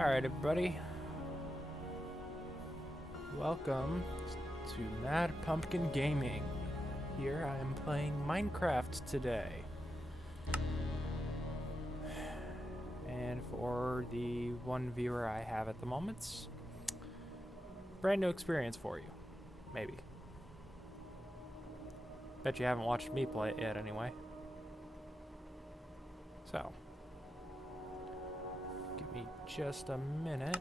Alright, everybody. Welcome to Mad Pumpkin Gaming. Here I am playing Minecraft today. And for the one viewer I have at the moment, brand new experience for you. Maybe. Bet you haven't watched me play it yet anyway. So, give me just a minute.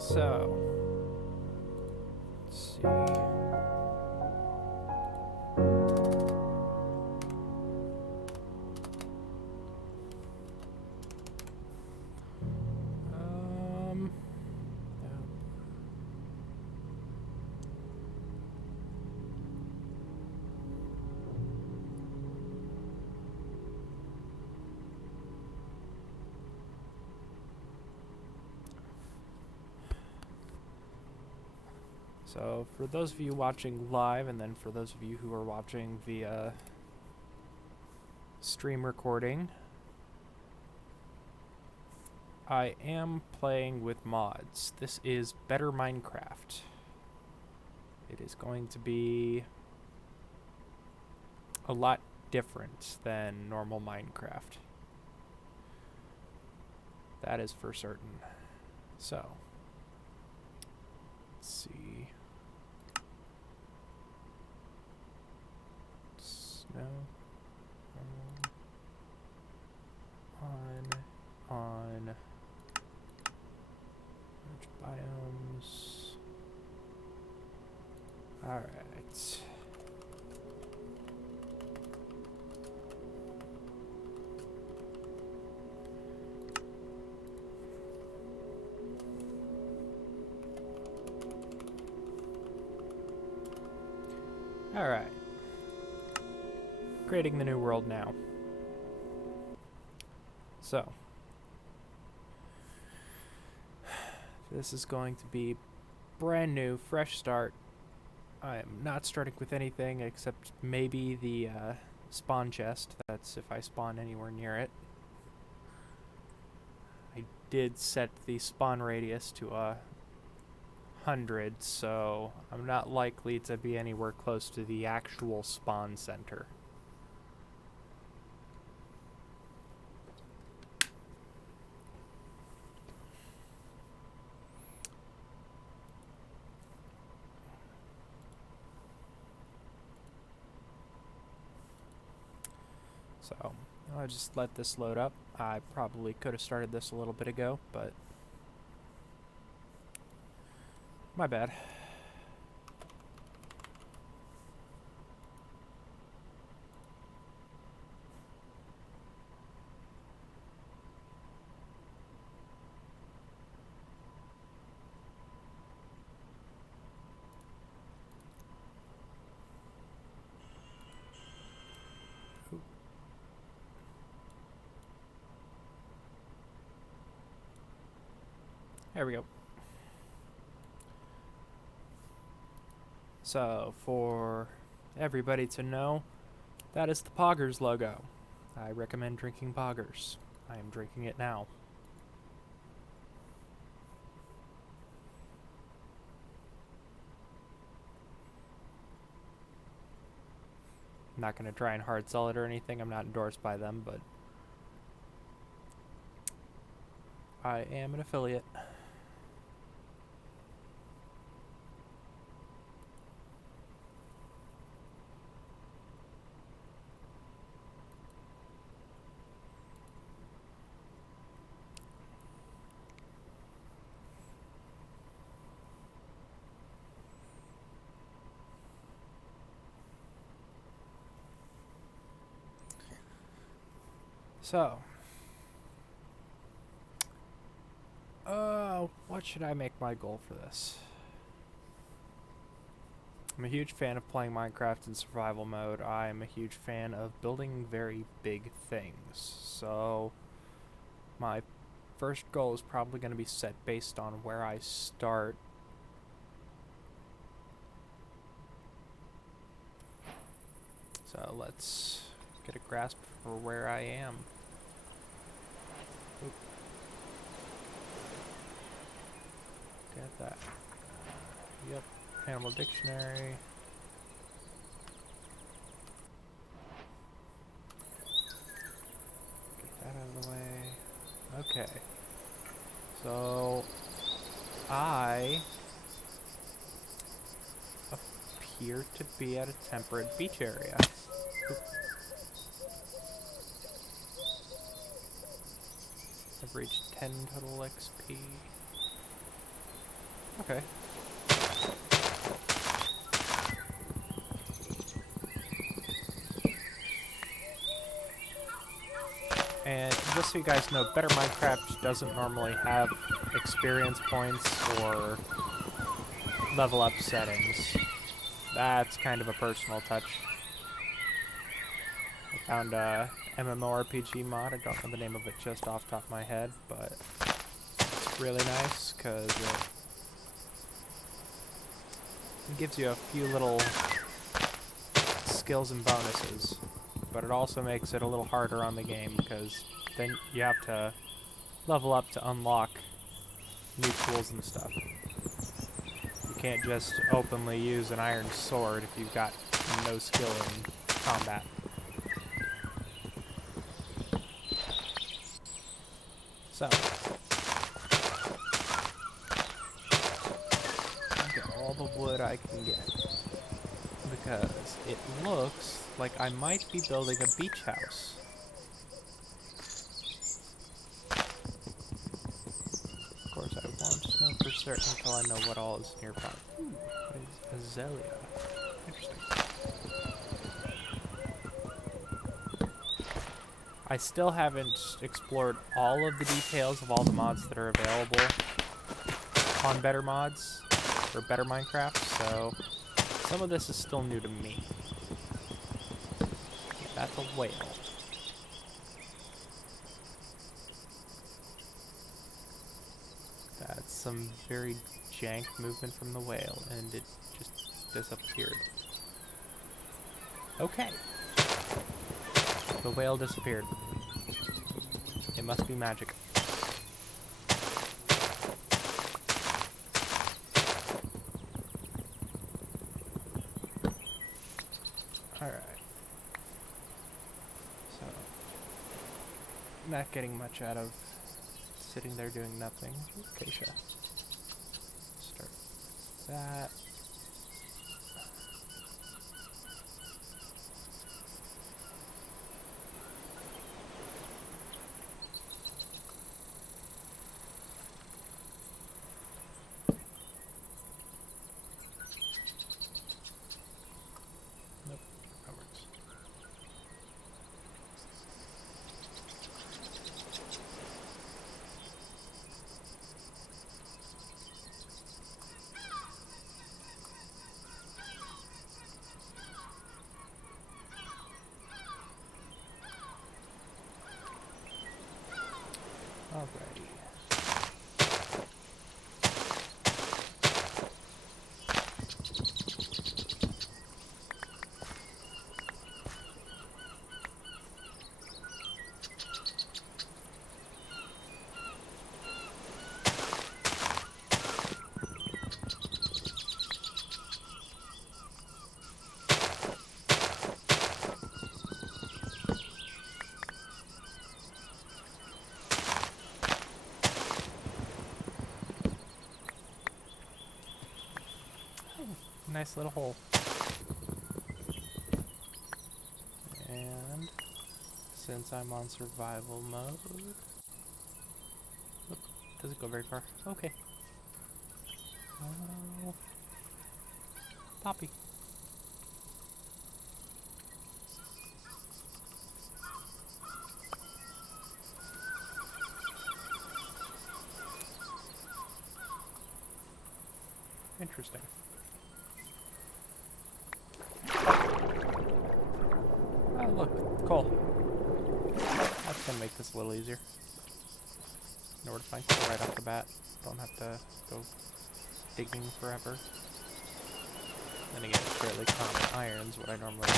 So, let's see. So, for those of you watching live, and then for those of you who are watching via stream recording, I am playing with mods. This is Better Minecraft. It is going to be a lot different than normal Minecraft. That is for certain. So, let's see. Snow. On. Which biomes? Alright. Alright. Creating the new world now. So, this is going to be brand new, fresh start. I am not starting with anything except maybe the spawn chest. That's if I spawn anywhere near it. I did set the spawn radius to 100, so I'm not likely to be anywhere close to the actual spawn center. So, I'll just let this load up. I probably could have started this a little bit ago, but my bad. There we go. So, for everybody to know, that is the Poggers logo. I recommend drinking Poggers. I am drinking it now. I'm not going to try and hard sell it or anything. I'm not endorsed by them, but I am an affiliate. So, what should I make my goal for this? I'm a huge fan of playing Minecraft in survival mode. I'm a huge fan of building very big things. So, my first goal is probably going to be set based on where I start. So, let's get a grasp for where I am. Oop. Get that. Yep. Animal dictionary. Get that out of the way. Okay. So, I appear to be at a temperate beach area. Oop. I've reached 10 total XP. Okay. And just so you guys know, Better Minecraft doesn't normally have experience points or level up settings. That's kind of a personal touch. I found a MMORPG mod. I don't know the name of it just off the top of my head, but it's really nice because it gives you a few little skills and bonuses. But it also makes it a little harder on the game because then you have to level up to unlock new tools and stuff. You can't just openly use an iron sword if you've got no skill in combat. So, get all the wood I can get because it looks like I might be building a beach house. Of course, I won't know for certain until I know what all is nearby. Ooh, what is azalea? Interesting. I still haven't explored all of the details of all the mods that are available on Better Mods, or Better Minecraft, so some of this is still new to me. Yeah, that's a whale. That's some very jank movement from the whale, and it just disappeared. Okay. The whale disappeared. It must be magic. Alright. So, not getting much out of sitting there doing nothing. Acacia. Start that. Nope, that works. Alrighty. Nice little hole. And since I'm on survival mode, look, doesn't go very far. Okay. Oh, Poppy. Interesting. Oh, look, coal. That's gonna make this a little easier. Know where to find coal right off the bat. Don't have to go digging forever. Then again, it's fairly common. Iron's what I normally do.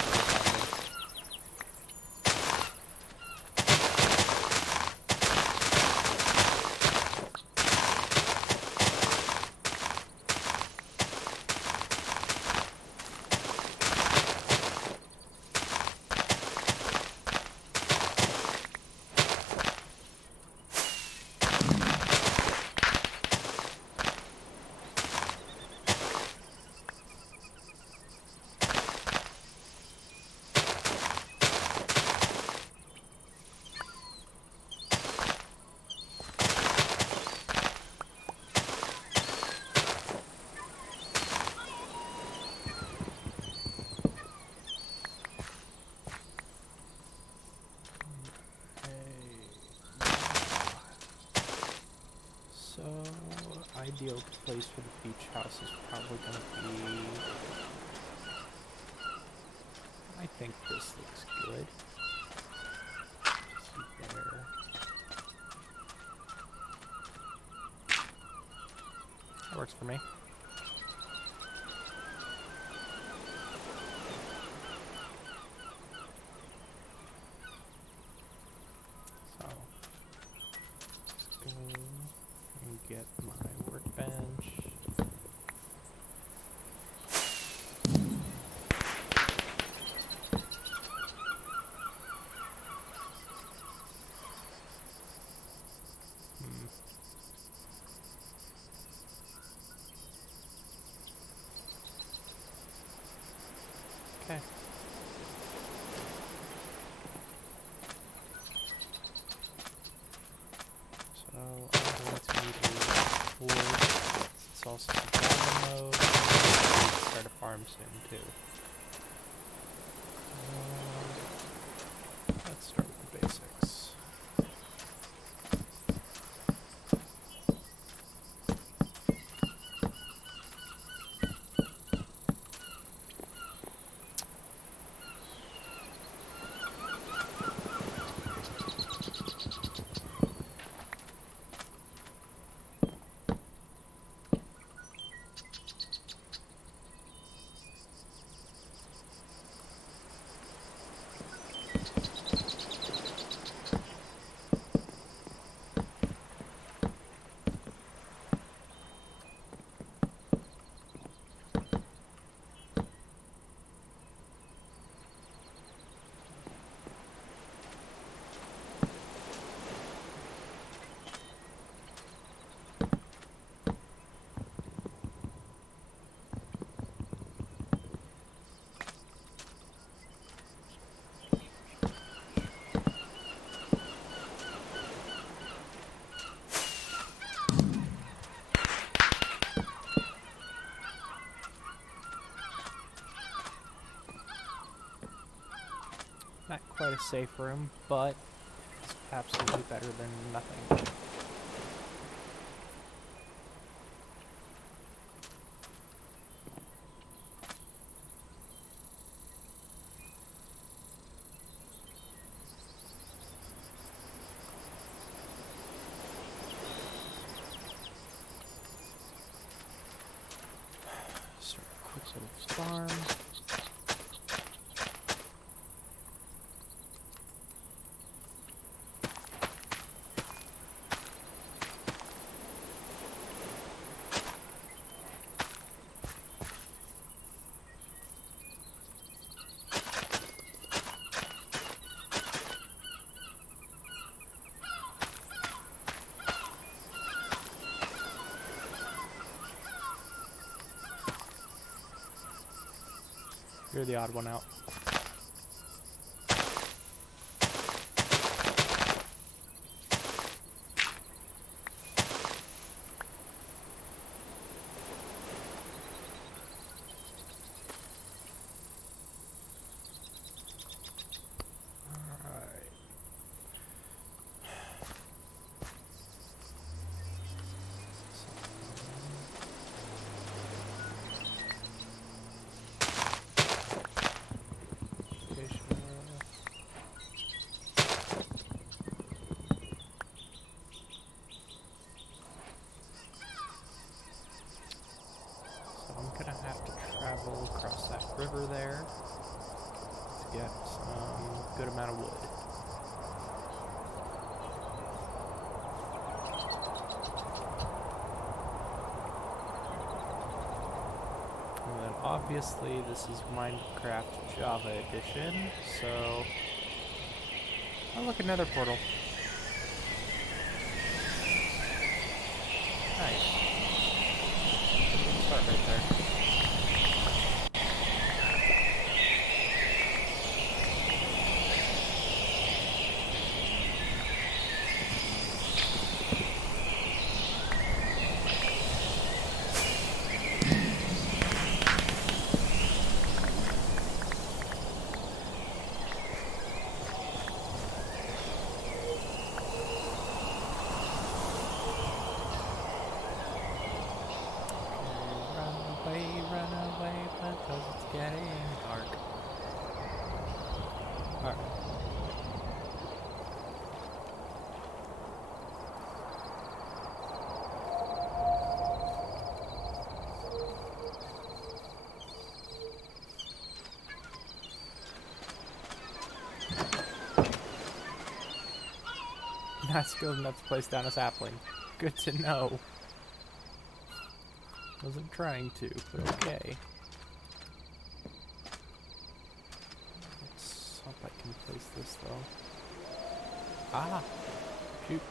So, ideal place for the beach house is probably going to be... I think this looks good. See there. That works for me. So, let's go and get my workbench. Okay. So I'm going to need a wood. It's also survival mode. Start a farm soon too. Let's start with the basics. Not quite a safe room, but it's absolutely better than nothing. Start a quick little farm. You're the odd one out. river there to get some good amount of wood. And then obviously this is Minecraft Java Edition, so... Oh look, another portal. Nice. Start right there. Run away, because it's getting dark. Alright. Not skilled enough to place down a sapling. Good to know. Wasn't trying to, but okay. Let's hope I can place this though. Ah! Shoot.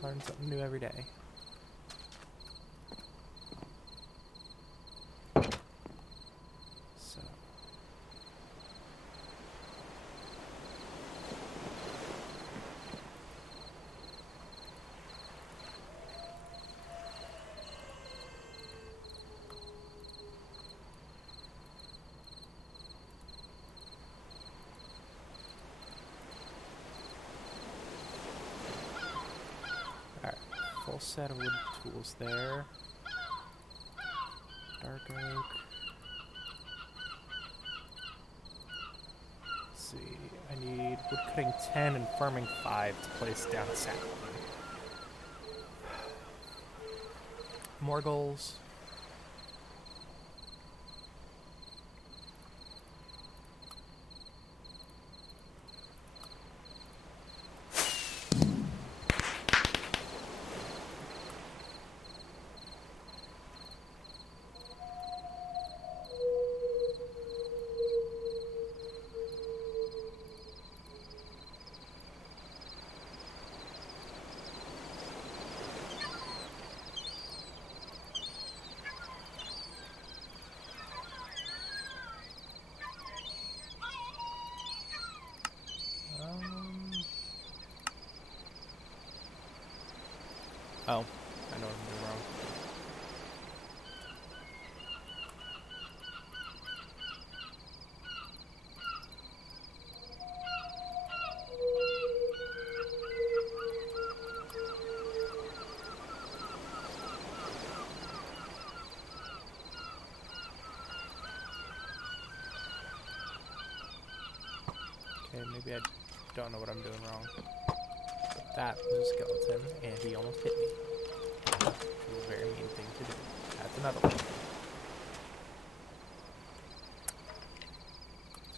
Learn something new every day. So. Full set of wood tools there. Dark oak. Let's see. I need wood cutting 10 and farming 5 to place down a sapling. More goals. Oh, I know what I'm doing wrong. Okay, maybe I don't know what I'm doing wrong. But that was a skeleton, and he almost hit me. Which was a very mean thing to do. That's another one.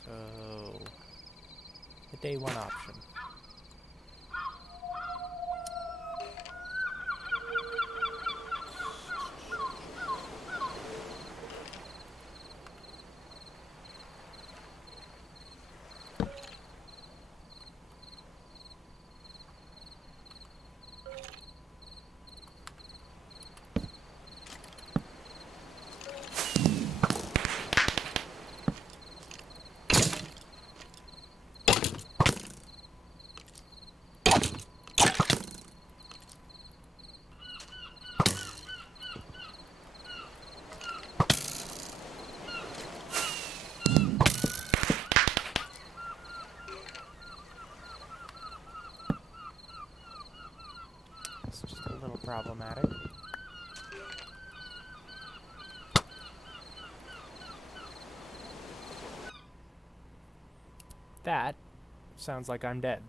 So, the day one option. It's just a little problematic. That sounds like I'm dead.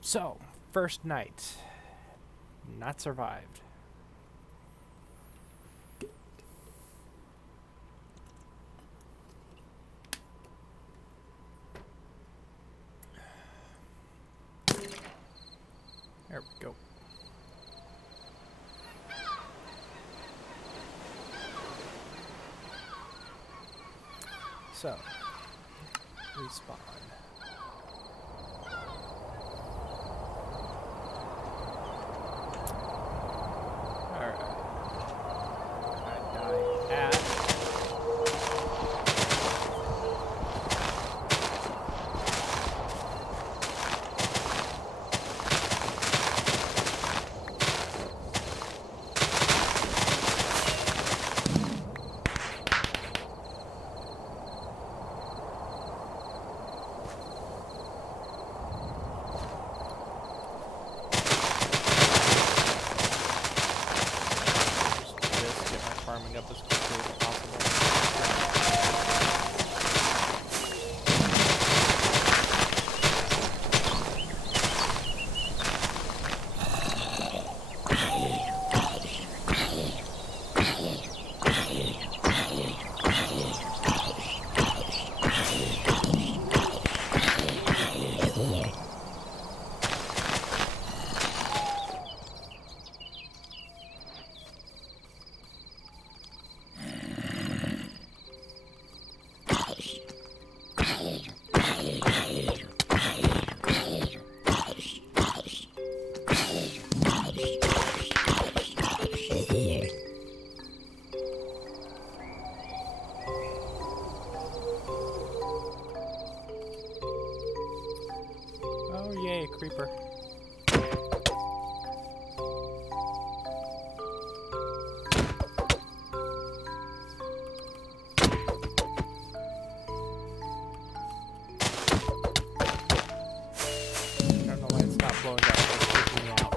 So, first night. Not survived. There we go. So, respawn. Alright. I die at. Farming up as quickly as possible. Oh yay, creeper. I don't know why it's not blowing up, it's freaking me out.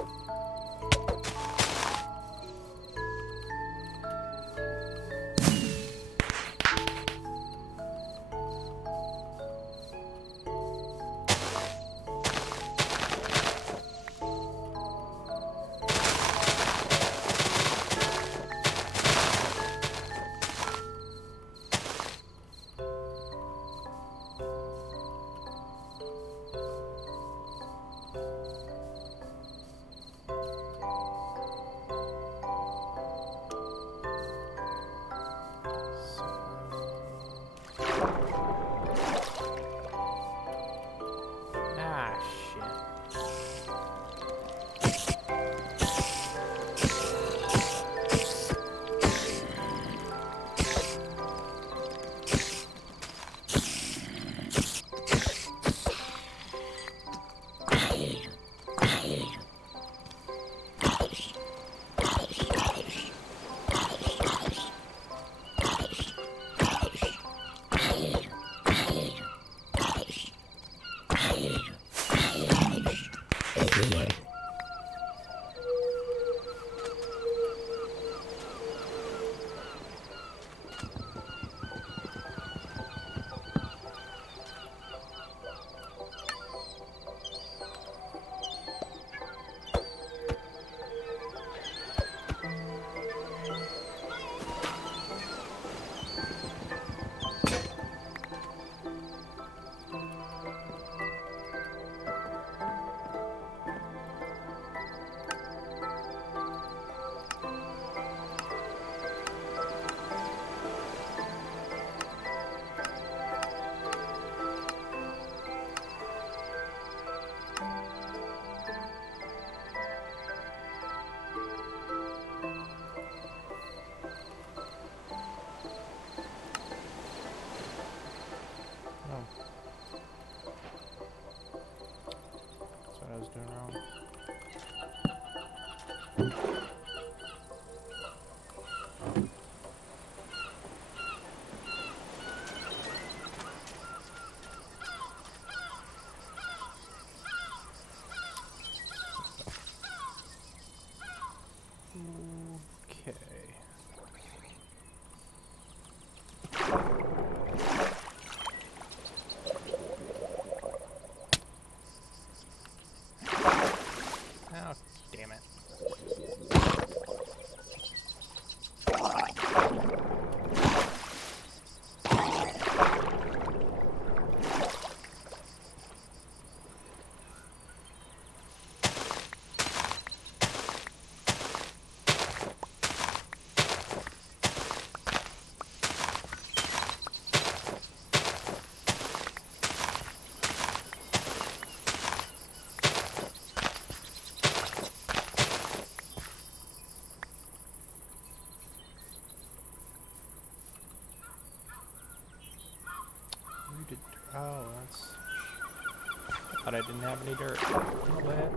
Thought I didn't have any dirt. Go ahead.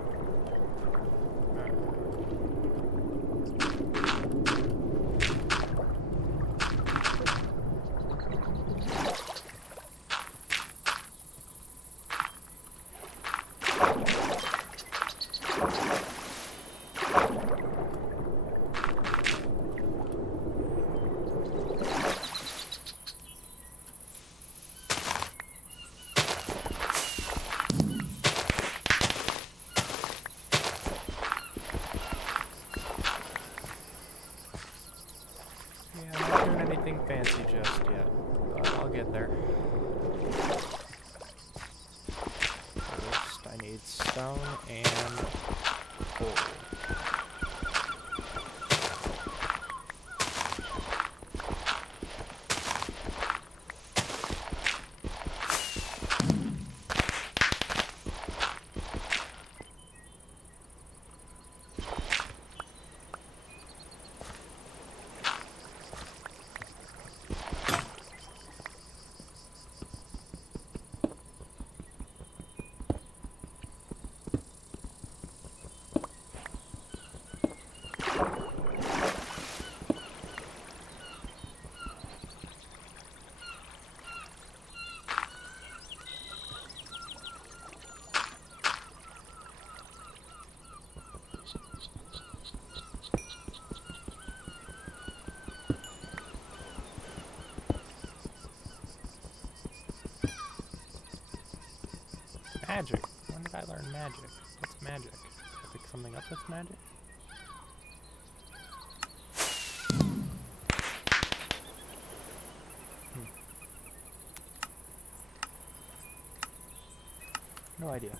Anything fancy just yet, but I'll get there. First, I need stone and coal. Magic. When did I learn magic? What's magic? Did I pick something up that's magic? No idea.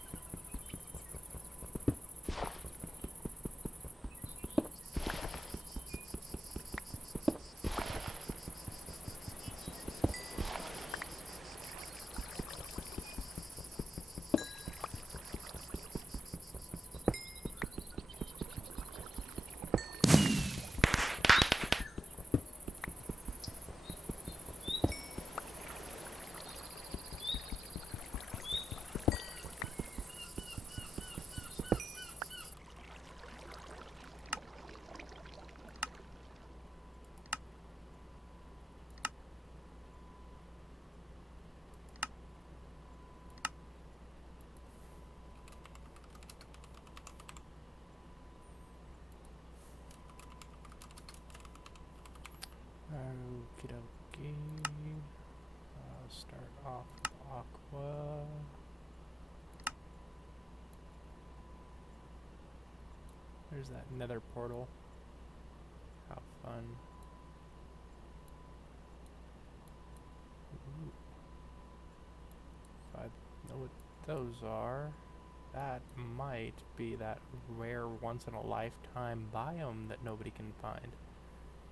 Okie dokie. Start off with aqua. There's that nether portal. How fun. Ooh. If I know what those are, that might be that rare once-in-a-lifetime biome that nobody can find.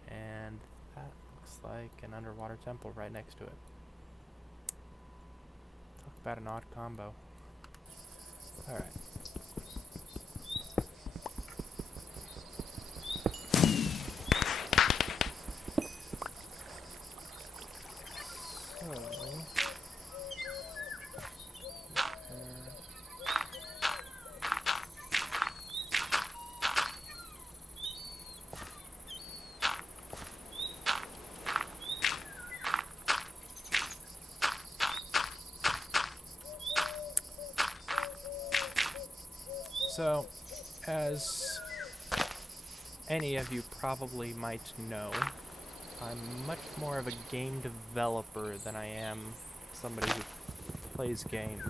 And that looks like an underwater temple right next to it. Talk about an odd combo. Alright. So, as any of you probably might know, I'm much more of a game developer than I am somebody who plays games.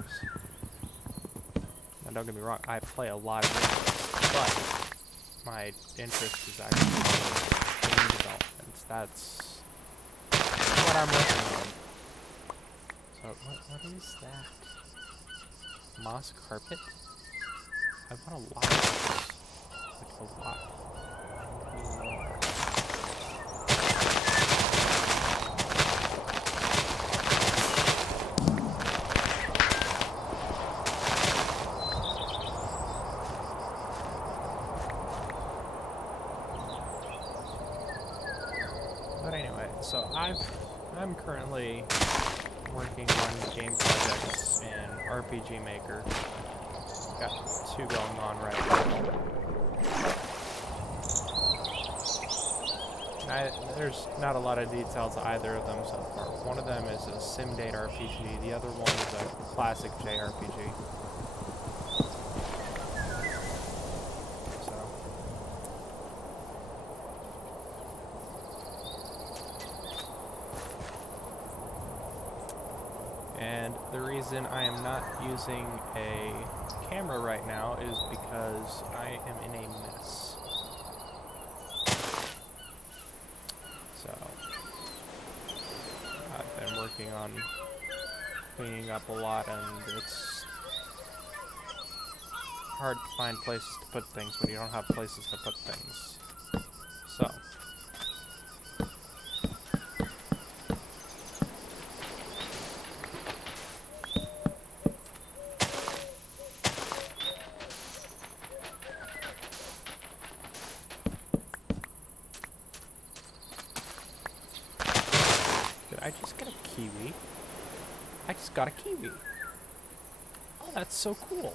Now don't get me wrong, I play a lot of games, but my interest is actually game development. That's what I'm working on. So, what is that? Moss carpet? I want a lot of this. Like a lot. But anyway, so I'm currently working on game projects in RPG Maker. Got two going on right now. There's not a lot of details either of them so far. One of them is a sim date RPG, the other one is a classic JRPG. So. And the reason I am not using a camera right now is because I am in a mess. So, I've been working on cleaning up a lot, and it's hard to find places to put things when you don't have places to put things. So, did I just get a kiwi? I just got a kiwi. Oh, that's so cool.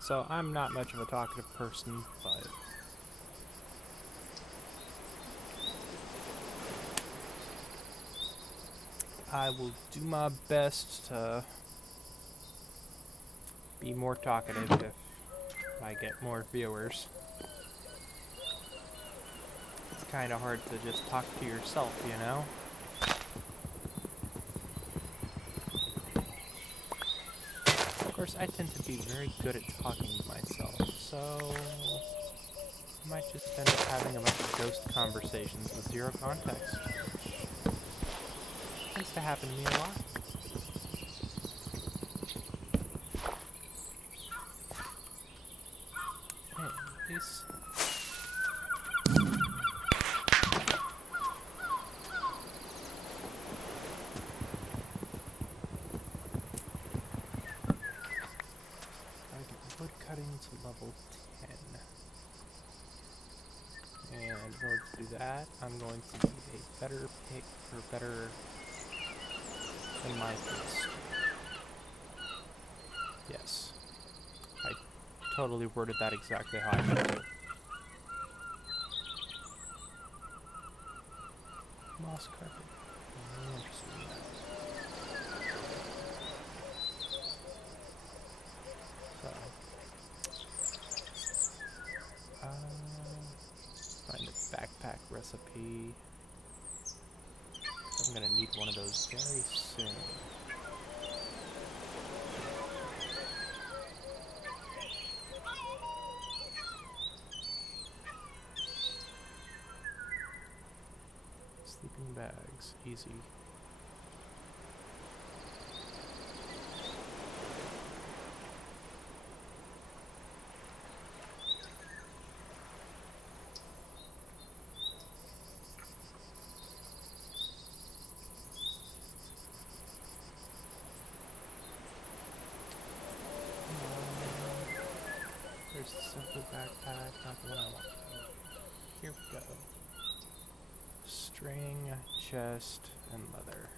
So, I'm not much of a talkative person, but I will do my best to be more talkative if I get more viewers. It's kind of hard to just talk to yourself, you know? Of course, I tend to be very good at talking to myself, so I might just end up having a bunch of ghost conversations with zero context. Tends to happen to me a lot. Anyways. Wood cutting to level 10. And in order to do that, I'm going to need a better pick, or better than my fist. Yes. I totally worded that exactly how I meant to. Moss carpet. I'm really interested in that. Find a backpack recipe. I'm gonna need one of those very soon. Sleeping bags, easy. There's the simple backpack, not the one I want. Here we go. String, chest, and leather.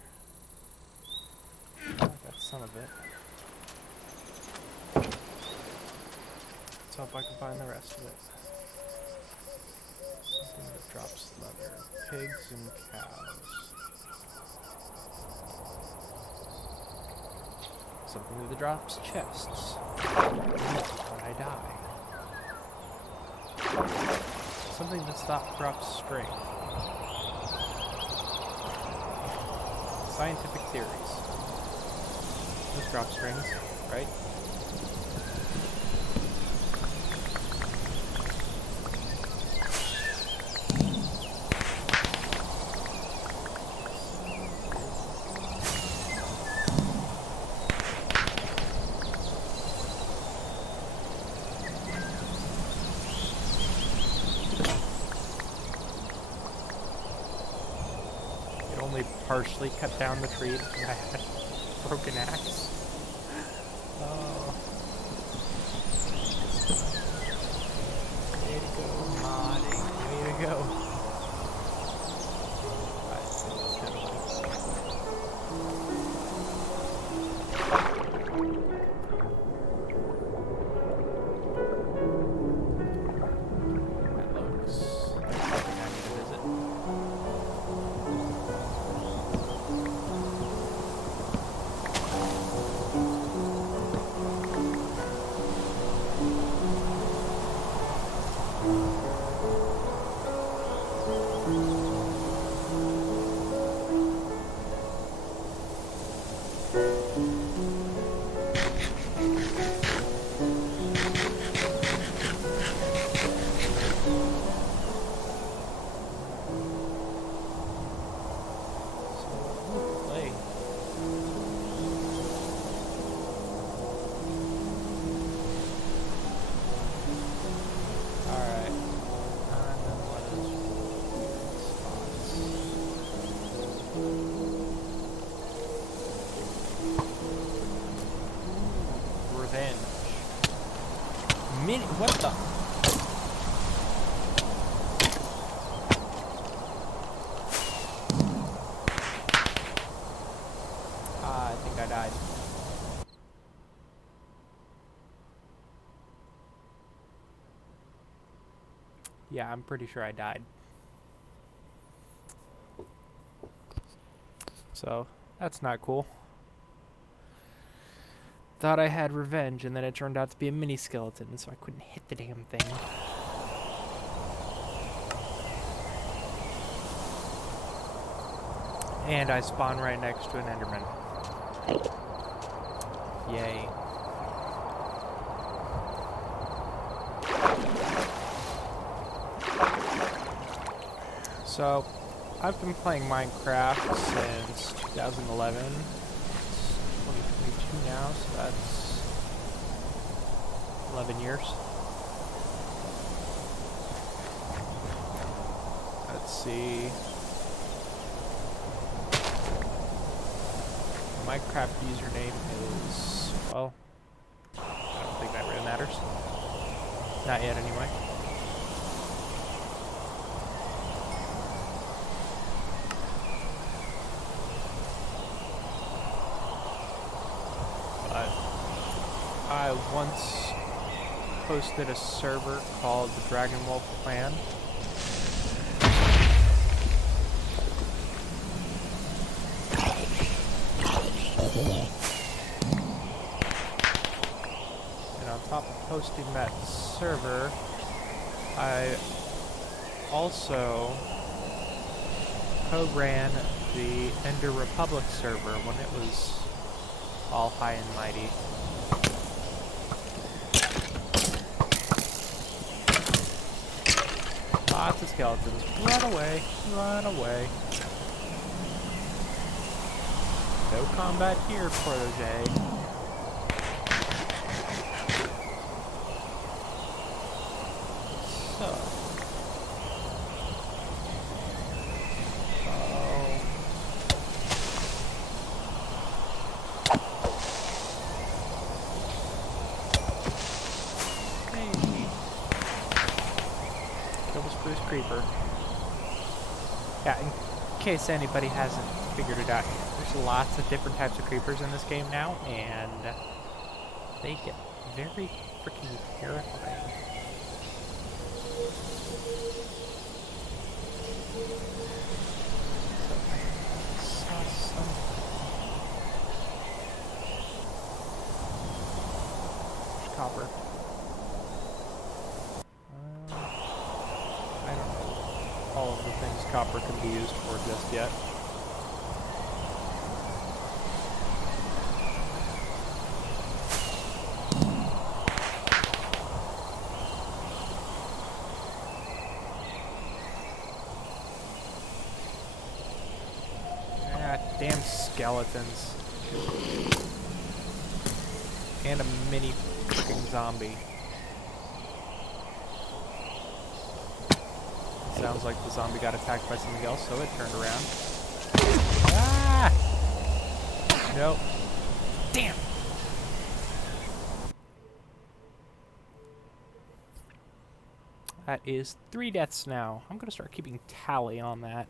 Oh, I got some of it. Let's hope I can find the rest of it. drops leather. Pigs and cows. Something that drops chests. When I die. Something that drops strength. Scientific theories. Those drop strings, right? Partially cut down the tree because I had a broken axe. Oh. Way to go, modding. Way to go. That looks like something I need to visit. What the? I think I died. Yeah, I'm pretty sure I died. So, that's not cool. Thought I had revenge, and then it turned out to be a mini skeleton, so I couldn't hit the damn thing. And I spawned right next to an Enderman. Yay. So, I've been playing Minecraft since 2011. Now, so that's 11 years. Let's see. Minecraft username is, well, I don't think that really matters. Not yet, anyway. I once hosted a server called the Dragon Wolf Clan. And on top of hosting that server, I also co-ran the Ender Republic server when it was all high and mighty. Lots of skeletons. Run away. Run away. No combat here, protege. So. Creeper. Yeah, in case anybody hasn't figured it out, there's lots of different types of creepers in this game now, and they get very freaking terrifying. Saw something. Copper. I don't know all of the things copper can be used for just yet. Ah, damn skeletons. And a mini freaking zombie. Sounds like the zombie got attacked by something else, so it turned around. Ah! Nope. Damn! That is 3 deaths now. I'm gonna start keeping tally on that.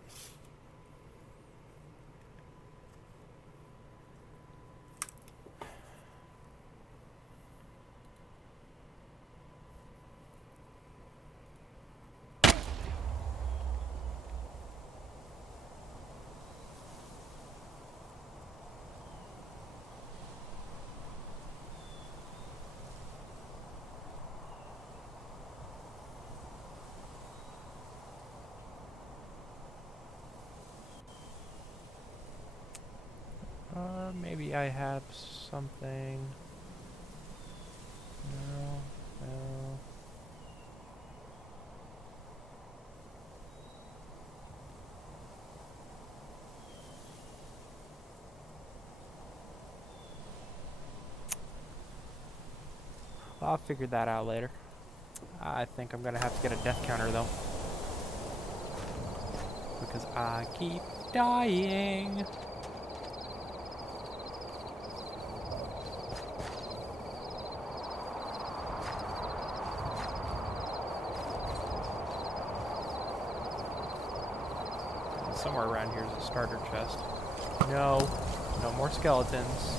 Maybe I have something. No, no. I'll figure that out later. I think I'm gonna have to get a death counter though. Because I keep dying. Somewhere around here is a starter chest. No. No more skeletons.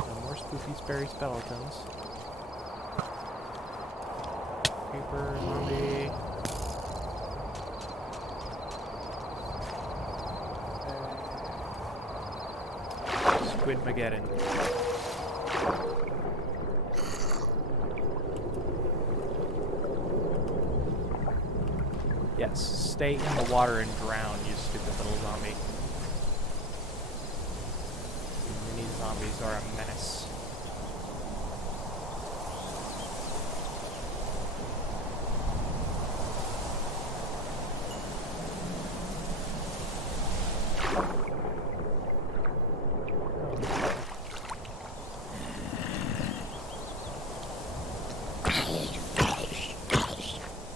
No more spoofy, sperry skeletons. Creeper, zombie. Squidmageddon. Yes, stay in the water and drown, you stupid little zombie. You mini zombies are a menace.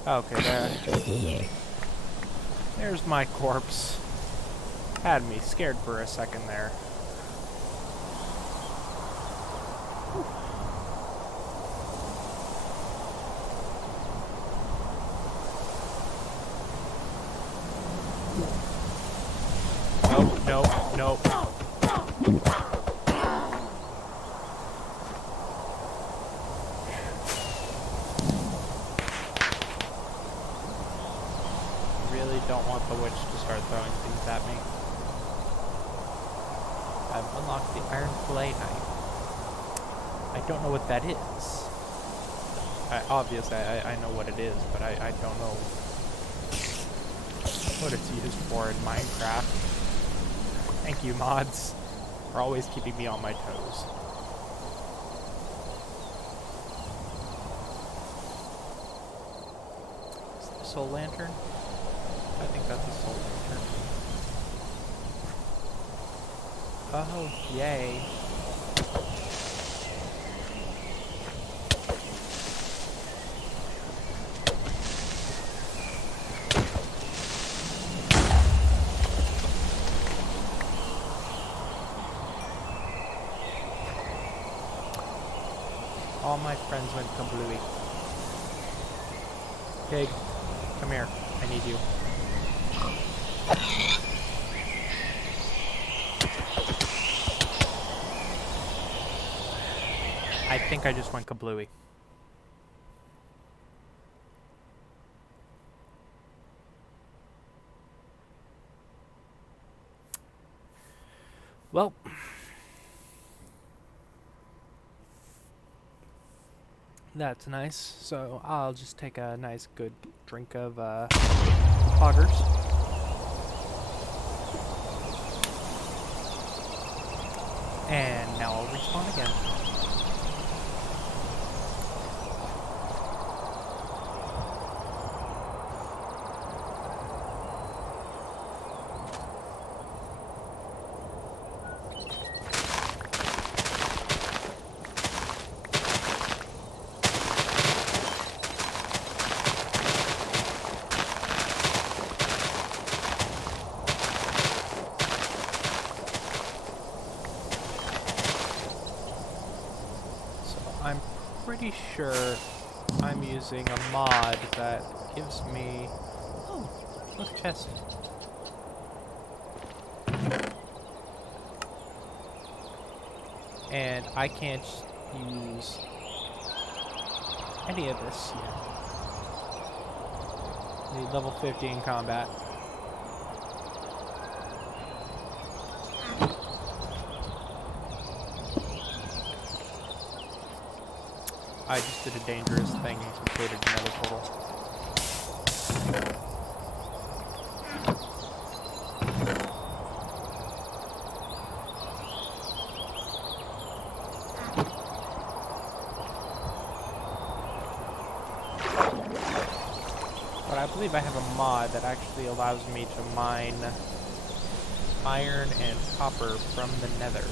Okay, there. There's my corpse. Had me scared for a second there. Nope, nope, nope. Don't want the witch to start throwing things at me. I've unlocked the iron fillet knife. I don't know what that is. Obviously, I know what it is, but I don't know what it's used for in Minecraft. Thank you, mods, for always keeping me on my toes. Is that a soul lantern? I think that's a soul lantern. Oh, yay. All my friends went kablooey. Pig, come here. I need you. I think I just went kablooey. Well, that's nice. So I'll just take a nice good drink of poggers. And now I'll respawn again. I'm pretty sure I'm using a mod that gives me... Oh, look, chest. And I can't use any of this yet. Need level 50 in combat. I just did a dangerous thing and completed another portal. But I believe I have a mod that actually allows me to mine iron and copper from the nether.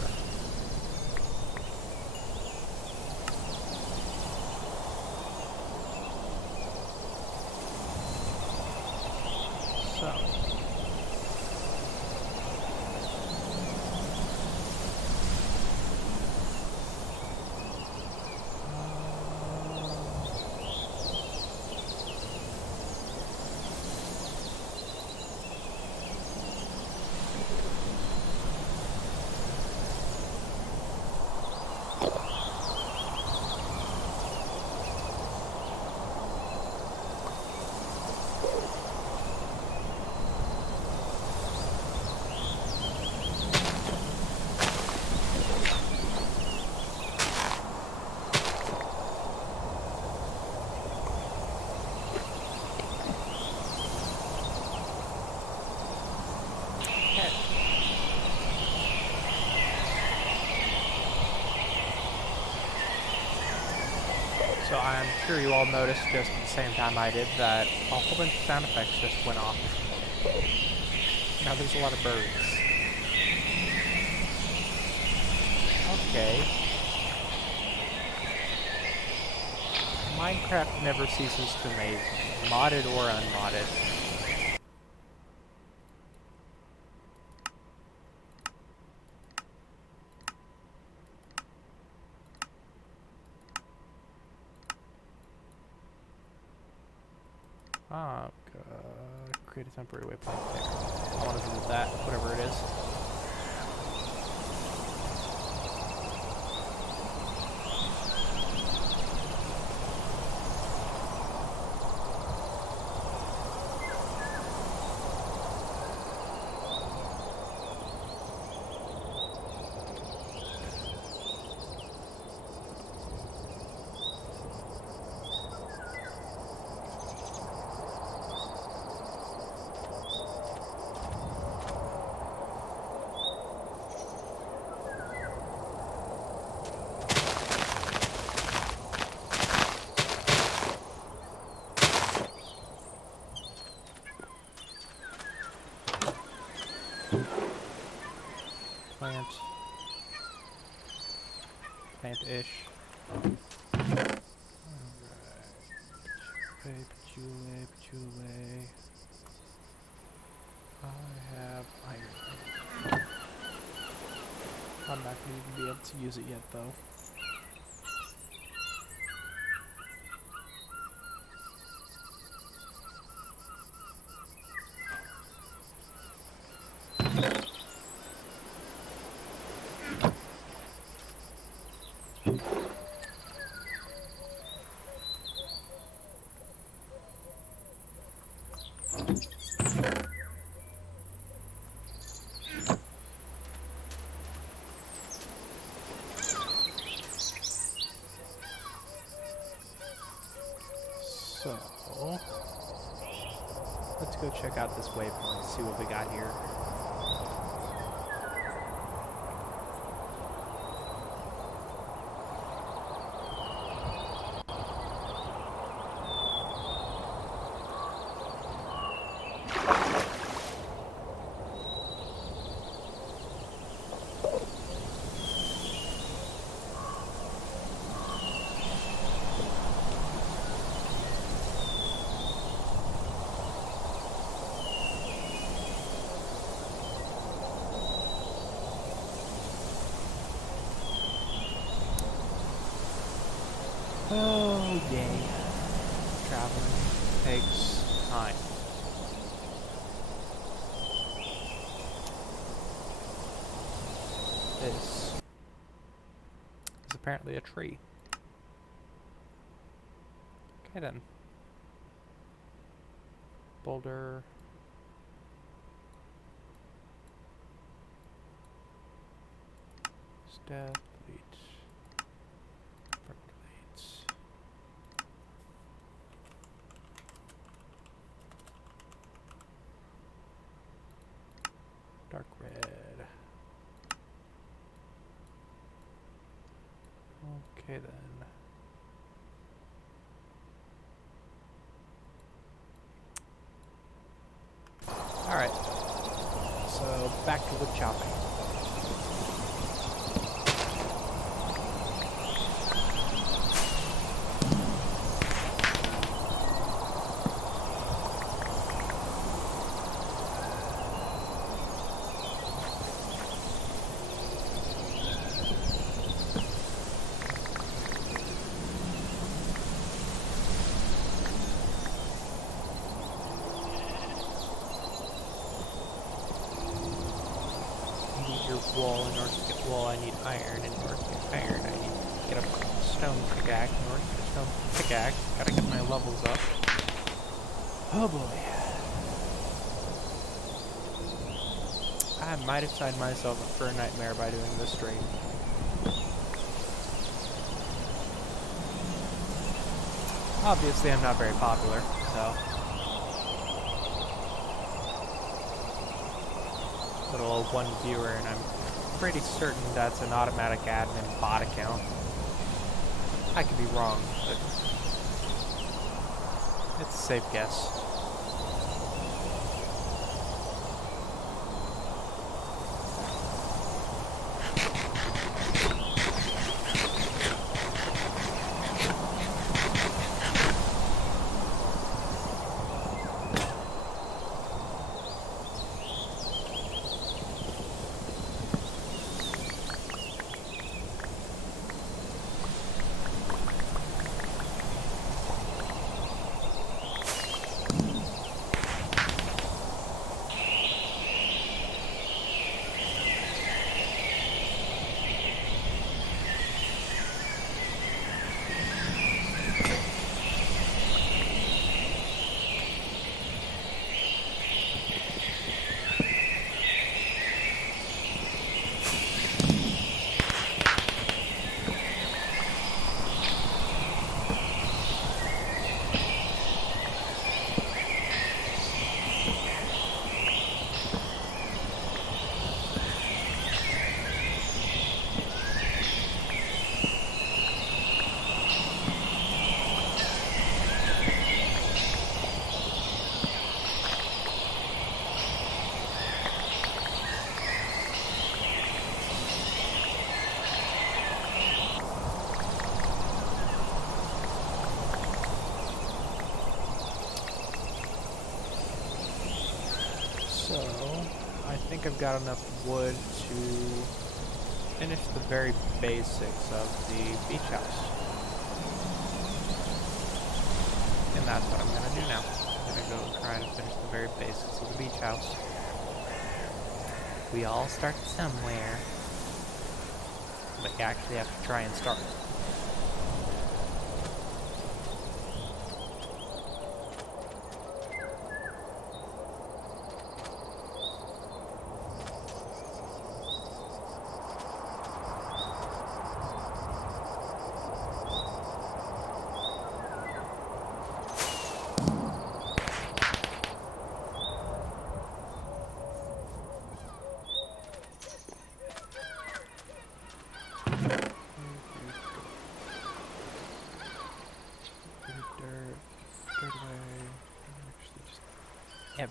So I'm sure you all noticed just at the same time I did that a whole bunch of sound effects just went off. Now there's a lot of birds. Okay. Minecraft never ceases to amaze me, modded or unmodded. Create a temporary waypoint there. I want to visit that, whatever it is. Plant-ish. Alright. Patchouli. I have iron. I'm not going to even be able to use it yet, though. go check out this waypoint, see what we got here. Oh, yay. Traveling takes time. This is apparently a tree. Okay then. Boulder. Step. Dark red. Okay then. Alright. So back to wood chopping. Wool. In order to get wool, I need iron. In order to get iron, I need to get a stone pickaxe. In order to get a stone pickaxe, gotta get my levels up. Oh boy. I might have signed myself up for a nightmare by doing this stream. Obviously, I'm not very popular, so... little one viewer, and I'm pretty certain that's an automatic admin bot account. I could be wrong, but it's a safe guess. So, I think I've got enough wood to finish the very basics of the beach house. And that's what I'm going to do now. I'm going to go try to finish the very basics of the beach house. We all start somewhere. But you actually have to try and start.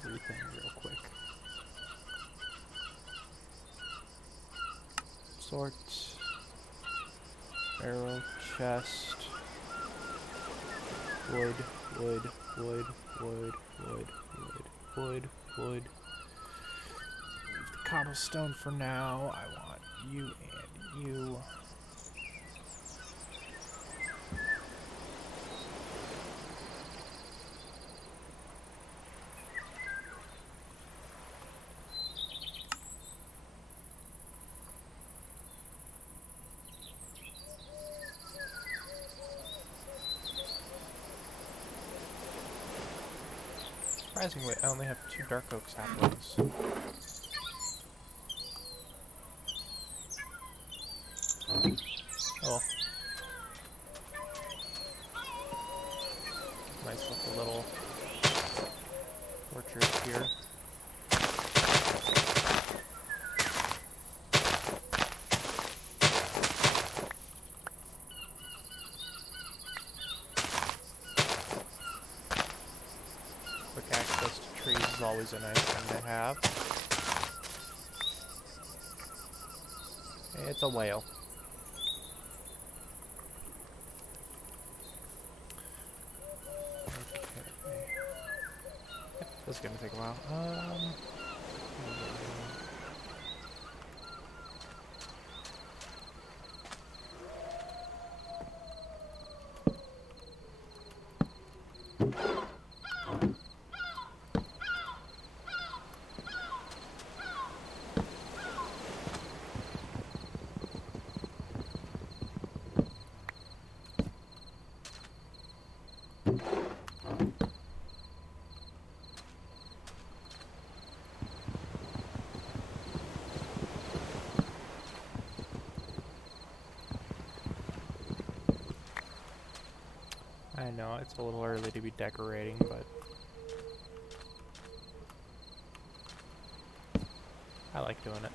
everything real quick. Sort. Arrow, chest. Wood, wood, wood, wood, wood, wood, wood, wood. Leave the cobblestone for now. I want you and you. Surprisingly, I only have 2 dark oak saplings. Oh. Nice with a little orchard here. Quick access to trees is always a nice thing to have. It's a whale. Okay. This is gonna take a while. I know it's a little early to be decorating, but I like doing it.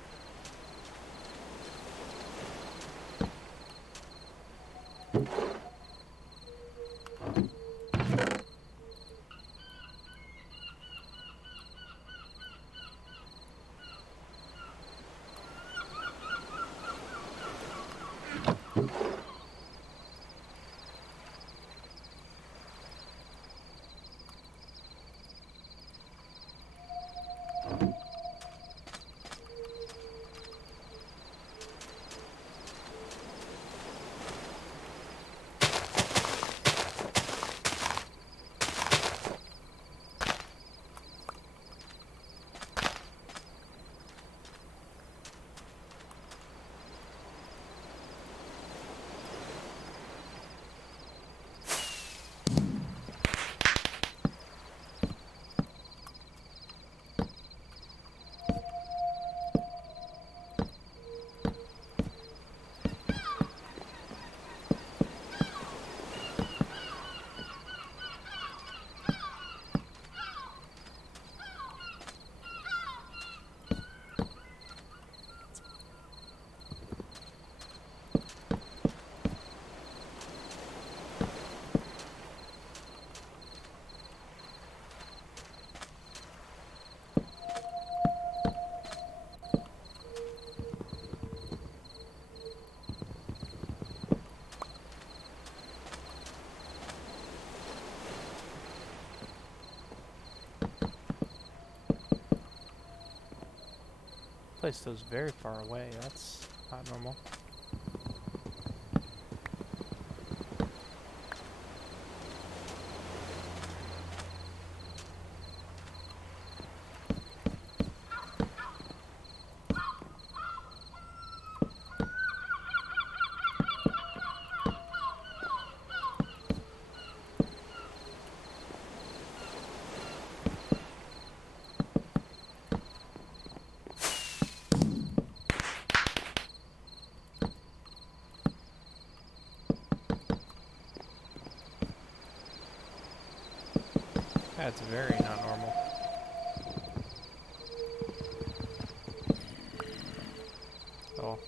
Placed those very far away. That's not normal. That's very not normal. Oh.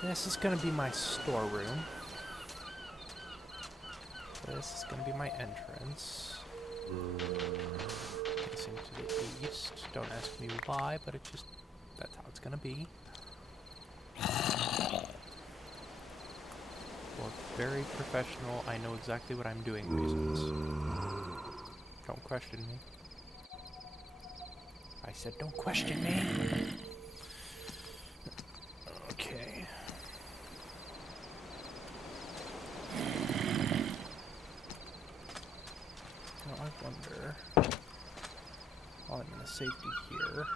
This is going to be my storeroom. This is going to be my entrance. Facing to the east. Don't ask me why, but it's just... that's how it's going to be. For very professional, I know exactly what I'm doing reasons. Don't question me. I said don't question me. Okay. Now I wonder, while I'm in a safety here,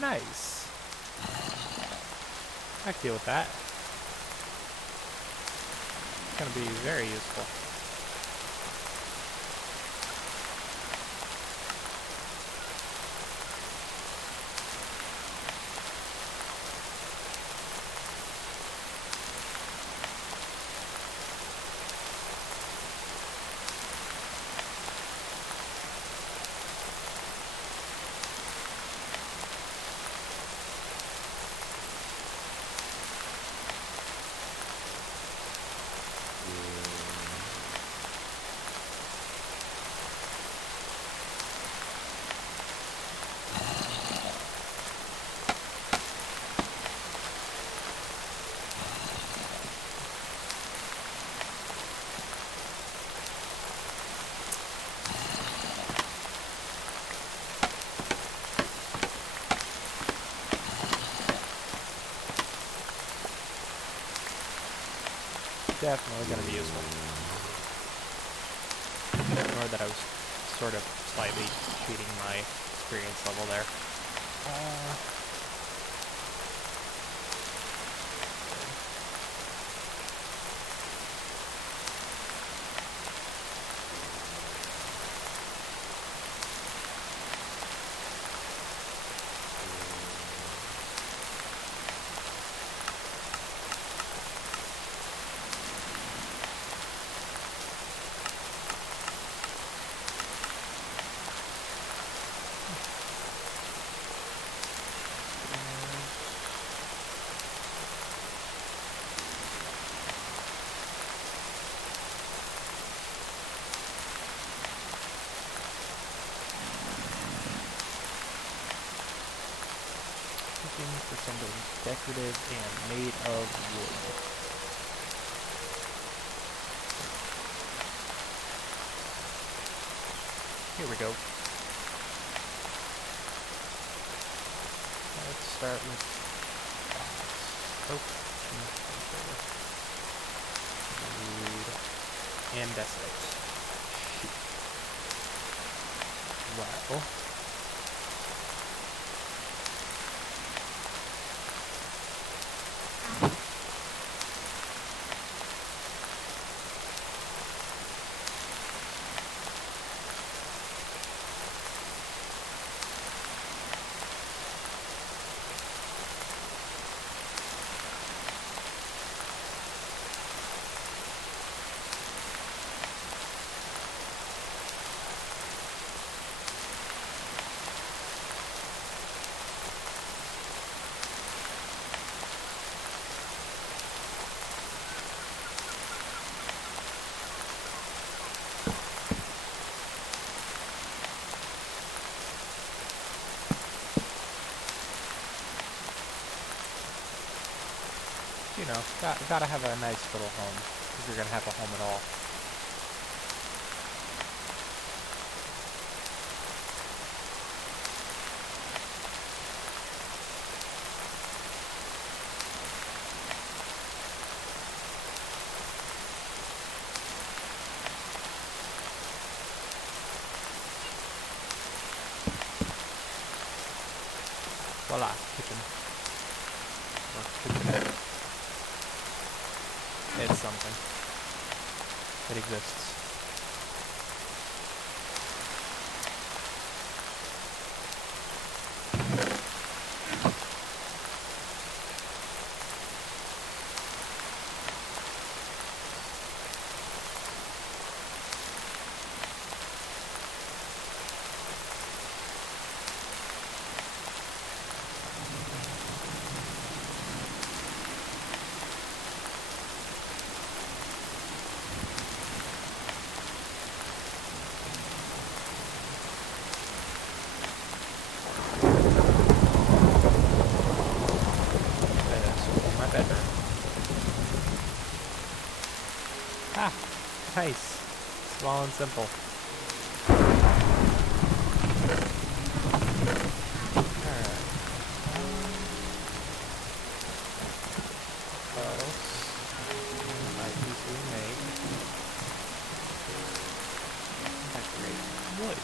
nice. I can deal with that. It's gonna be very useful. Definitely going to be useful. Ignore that I was sort of slightly cheating my experience level there. For something decorative and made of wood. Here we go. Let's start with oak and desolate. Wow. You know, gotta have a nice little home, if you're gonna have a home at all. What Voila, kitchen. Or kitchenette. It's something. It exists. Ah, nice. Small and simple. Alright. What else might easily make? Decorate wood.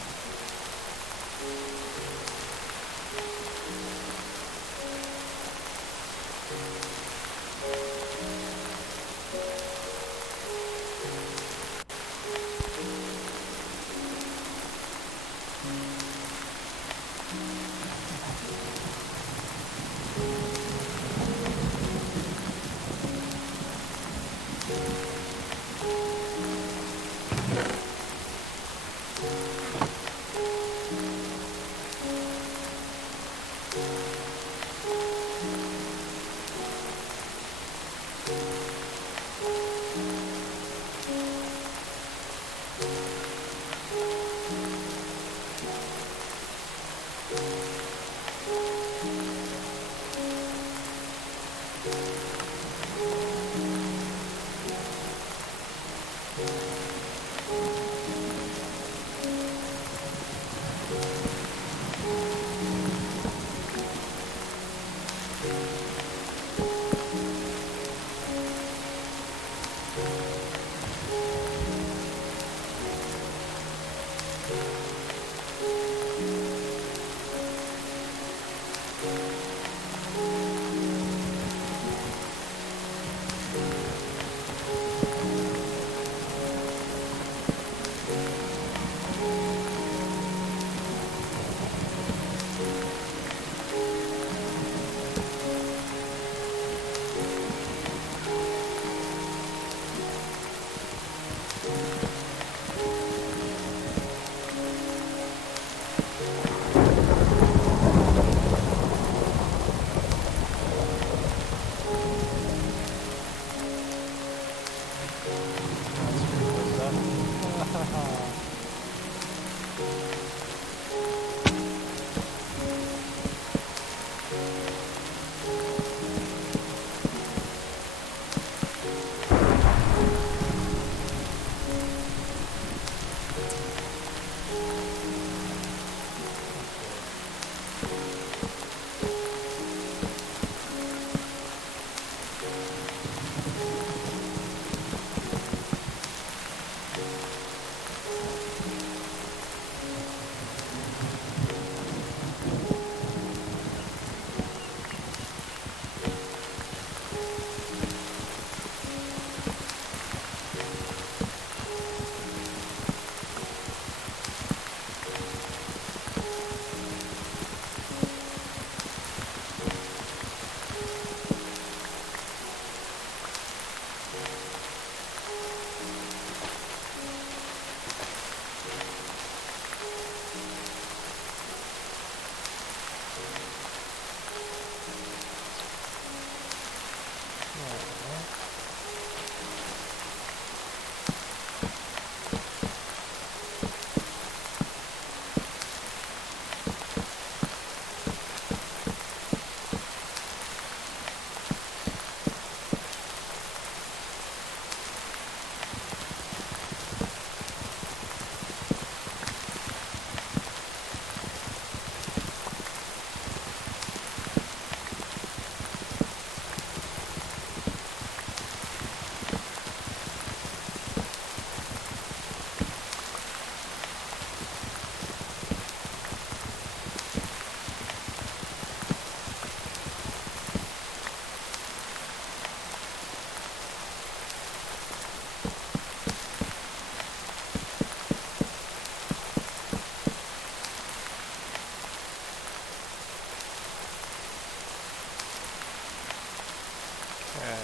Okay.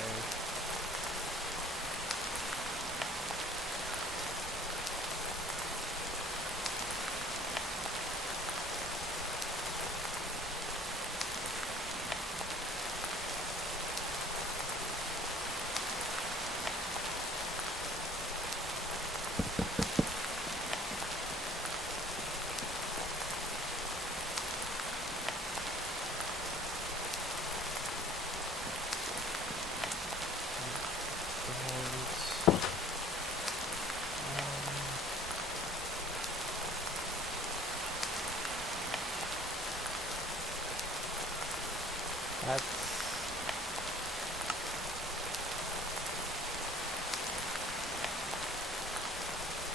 That's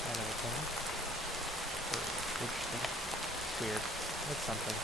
kind of a thing. Interesting. It's weird. It's something.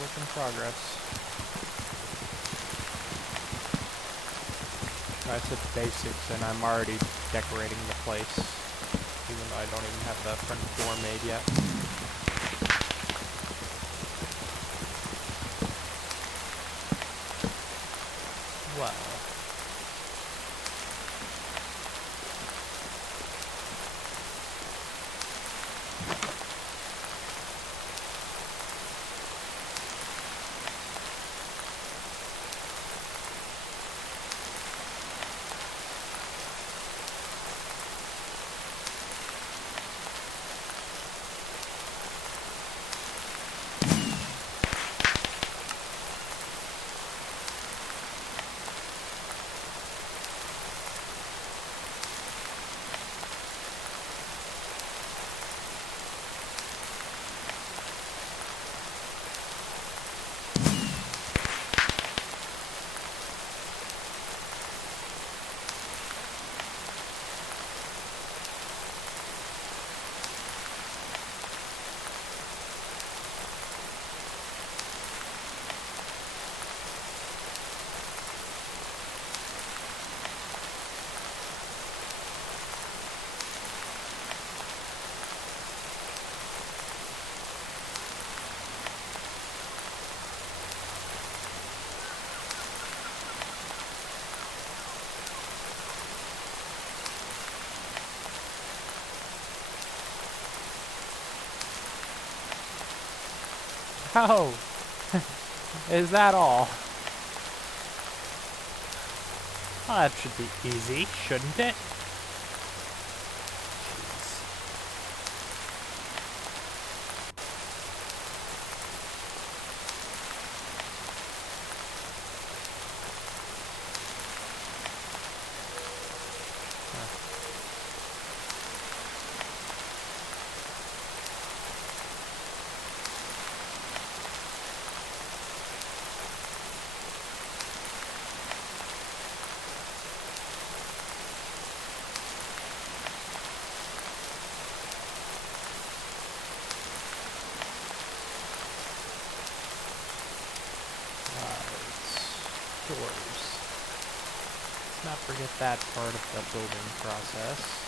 Work in progress. I said basics, and I'm already decorating the place, even though I don't even have the front door made yet. Well. Oh, is that all? Well, that should be easy, shouldn't it? Jeez. Doors. Let's not forget that part of the building process.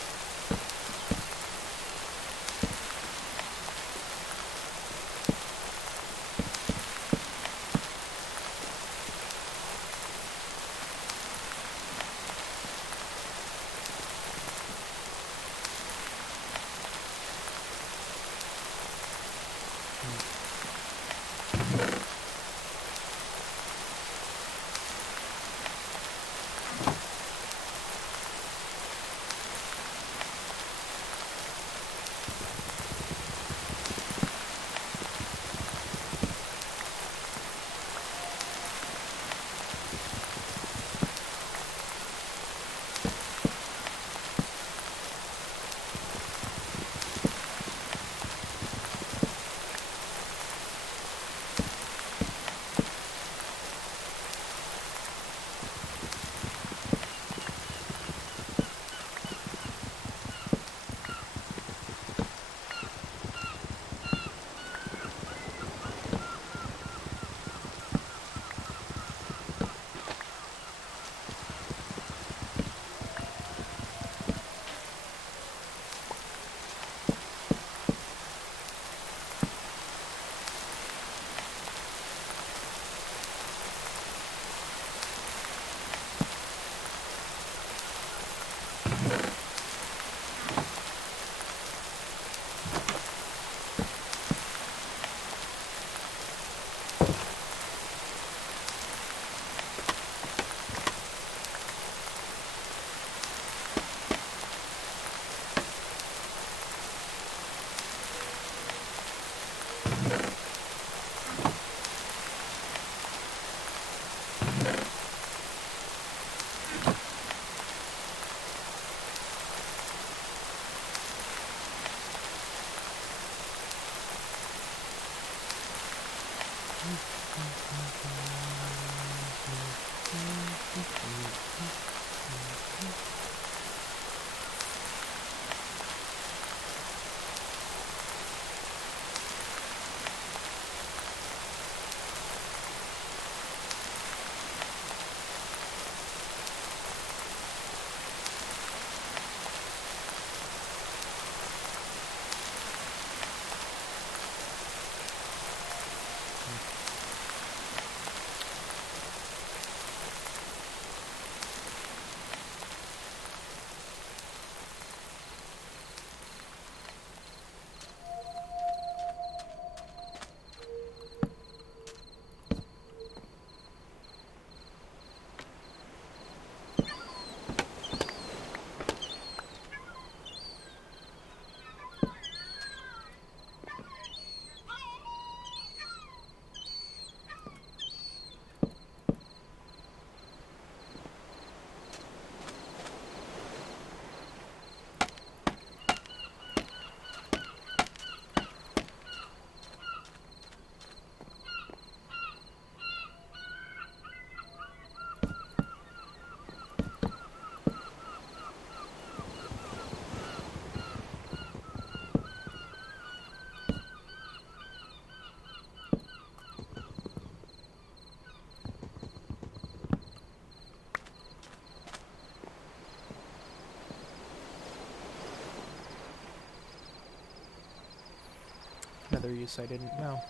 Another use I didn't know.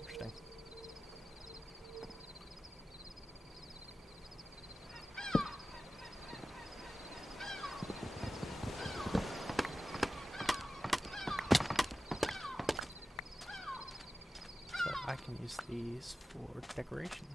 Interesting. So I can use these for decoration.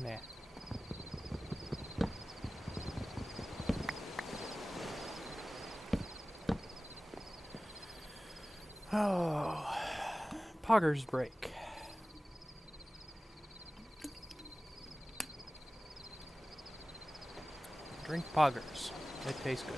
Nah. Oh, Pogger's break. Drink Poggers. They taste good.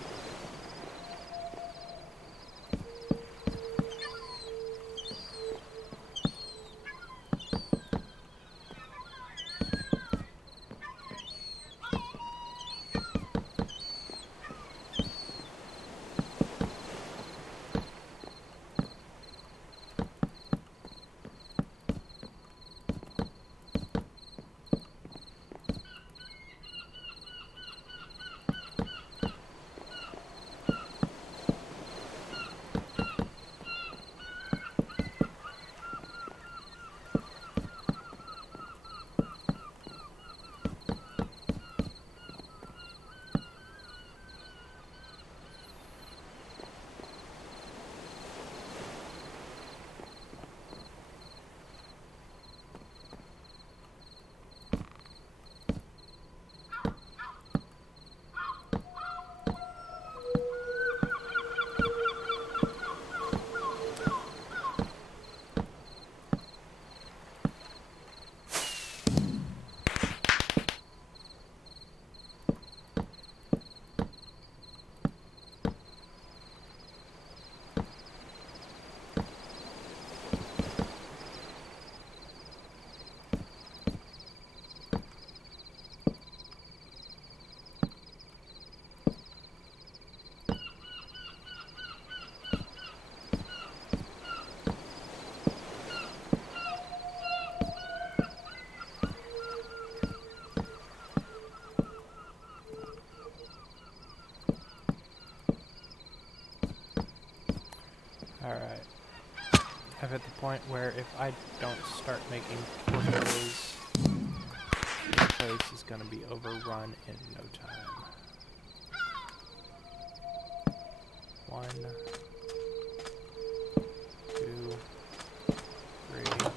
Alright. I'm at the point where if I don't start making torches, this place is gonna be overrun in no time. 1, 2, 3, 4.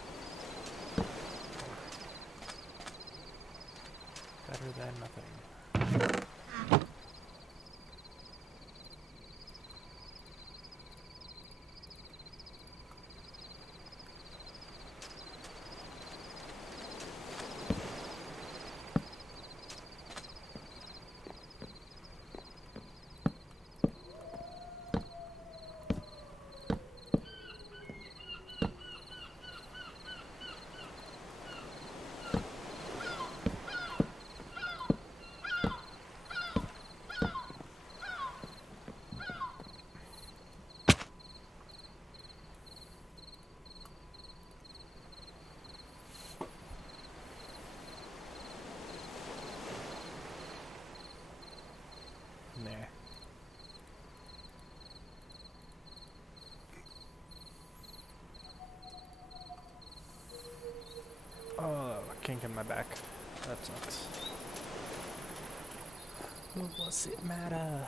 Better than nothing. Nah. Oh, kink in my back. That sucks. What's it matter?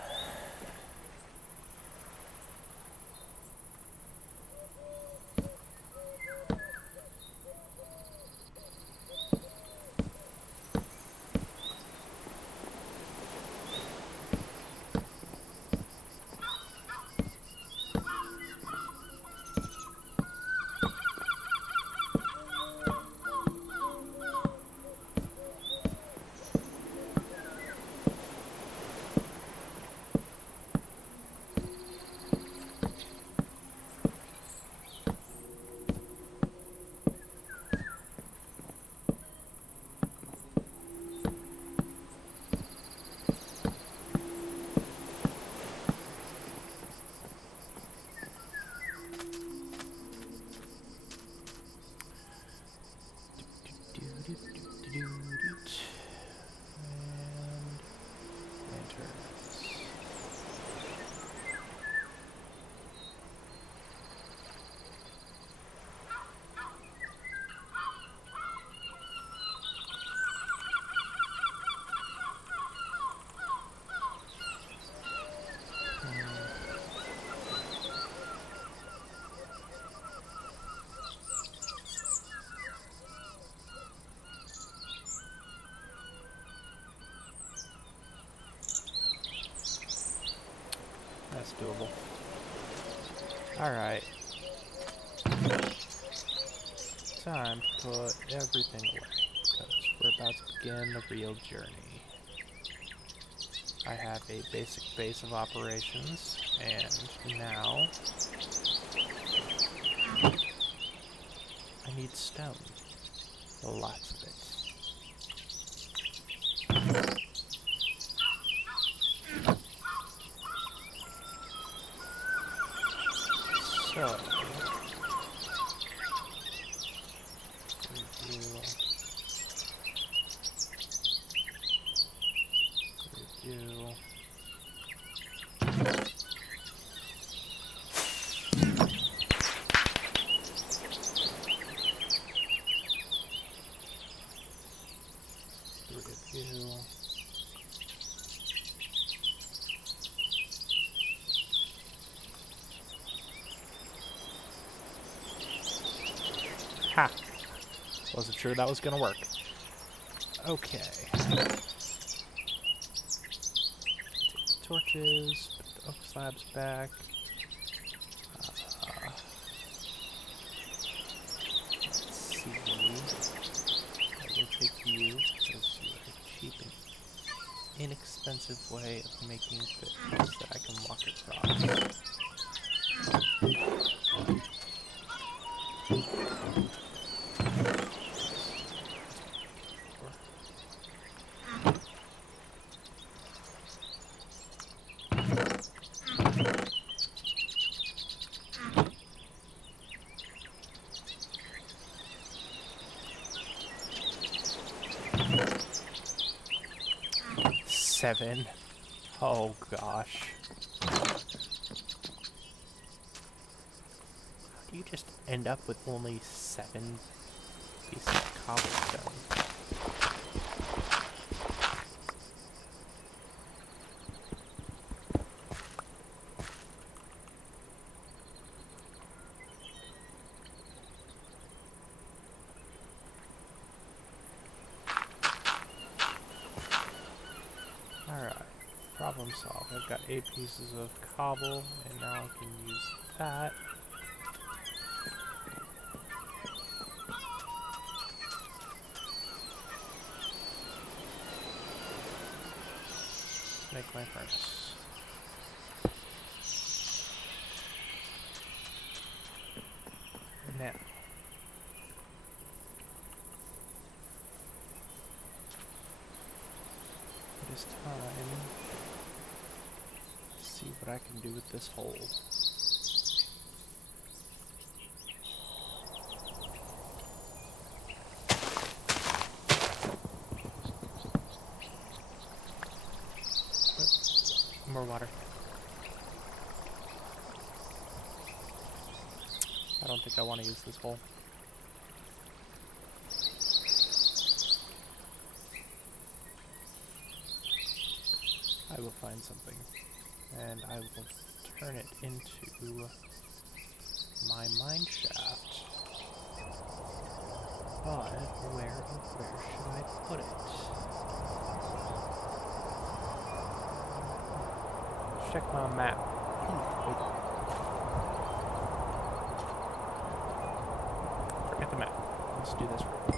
That's doable. Alright. Time to put everything away, because we're about to begin the real journey. I have a basic base of operations, and now I need stone. Lots of it. So, review. Ha! Wasn't sure that was gonna work. Okay. Torches, put the oak slabs back. Let's see. I will take you because you are a cheap and inexpensive way of making things that I can walk across. Seven. Oh gosh. you just end up with only 7 pieces of cobblestone? Alright, problem solved. I've got 8 pieces of cobble, and now I can use that. Make my furnace. Now, it is time to see what I can do with this hole. More water. I don't think I want to use this hole. I will find something, and I will turn it into my mine shaft. But where should I put it? Check my map. Forget the map. Let's do this real quick.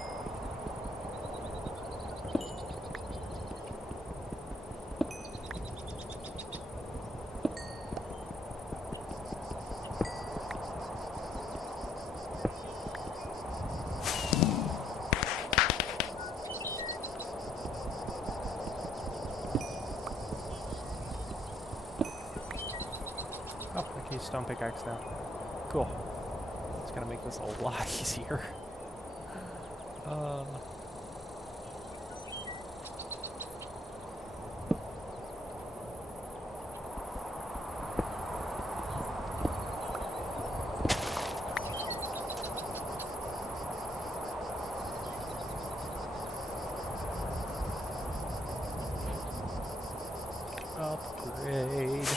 Oh, I can use stone pickaxe now. Cool. It's gonna make this a lot easier. Upgrade.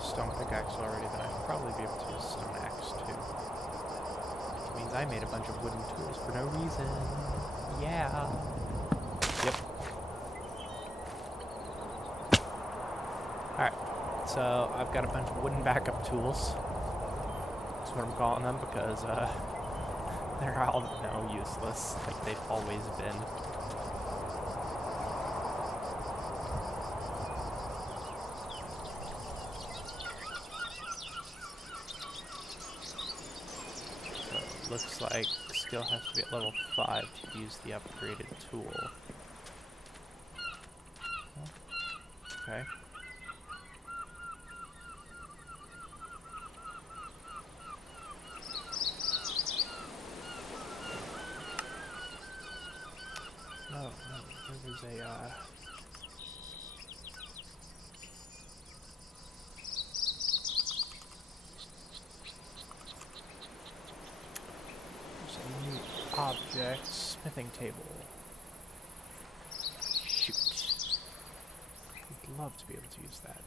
Stone pickaxe already, then I'd probably be able to use stone axe too. Which means I made a bunch of wooden tools for no reason. Yeah. Yep. Alright, so I've got a bunch of wooden backup tools. That's what I'm calling them because they're all useless, like they've always been. Looks like skill has to be at level 5 to use the upgraded tool. Okay. No, there was a new object, smithing table. Shoot. I'd love to be able to use that.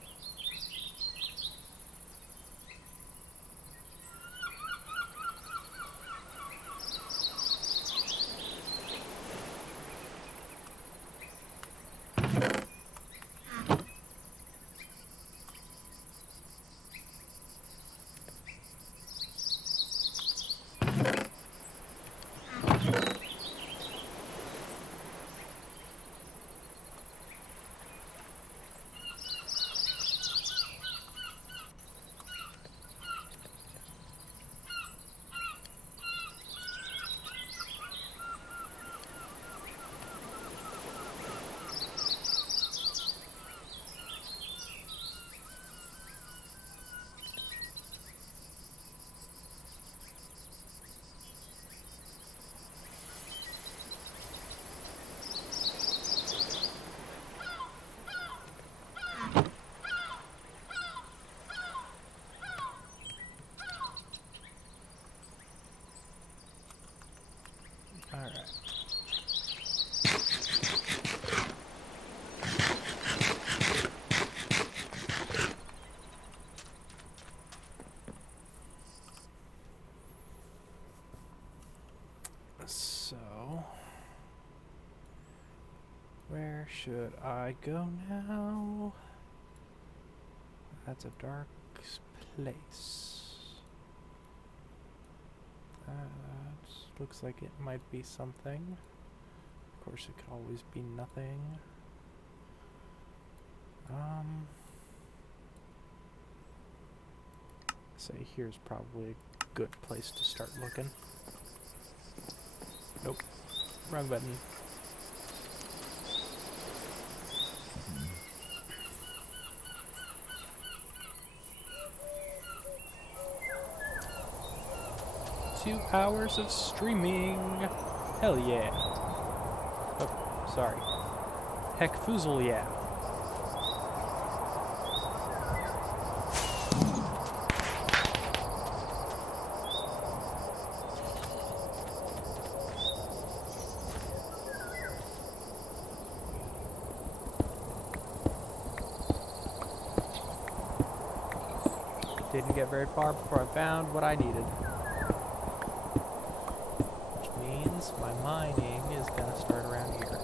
Where should I go now? That's a dark place. That looks like it might be something. Of course, it could always be nothing. Say here's probably a good place to start looking. Nope. Wrong button. Two hours of streaming. Hell yeah. Oh, sorry. Heck foozle yeah. Didn't get very far before I found what I needed. Which means my mining is gonna start around here.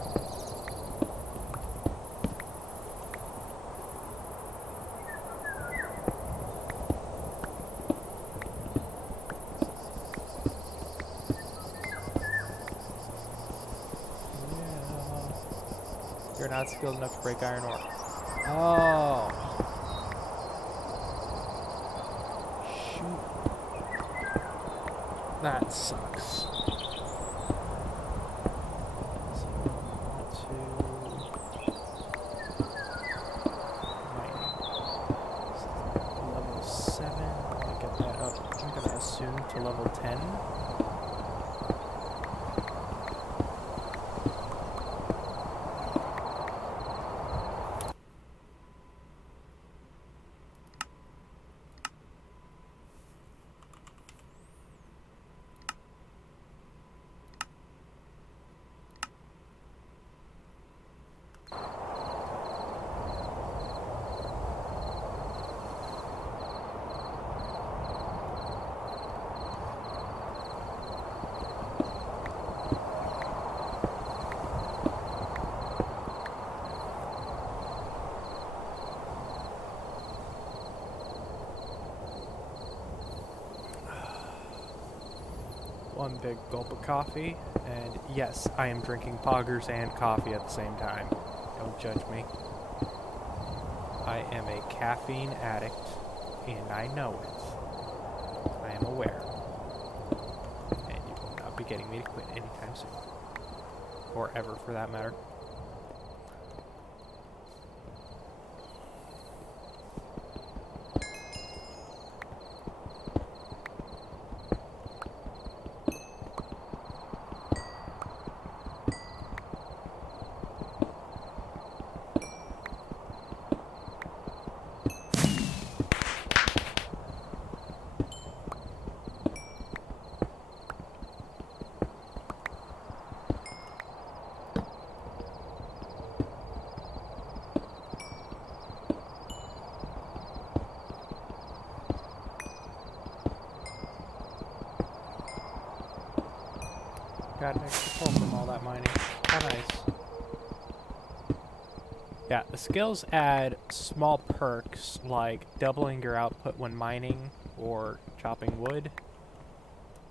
Yeah. You're not skilled enough to break iron ore. Oh. That sucks. So, level 7. I'll get that up. I'm gonna assume to level 10. One big gulp of coffee, and yes, I am drinking poggers and coffee at the same time. Don't judge me. I am a caffeine addict, and I know it. I am aware. And you will not be getting me to quit anytime soon. Or ever, for that matter. Got an extra pull from all that mining. How nice. Yeah, the skills add small perks like doubling your output when mining or chopping wood.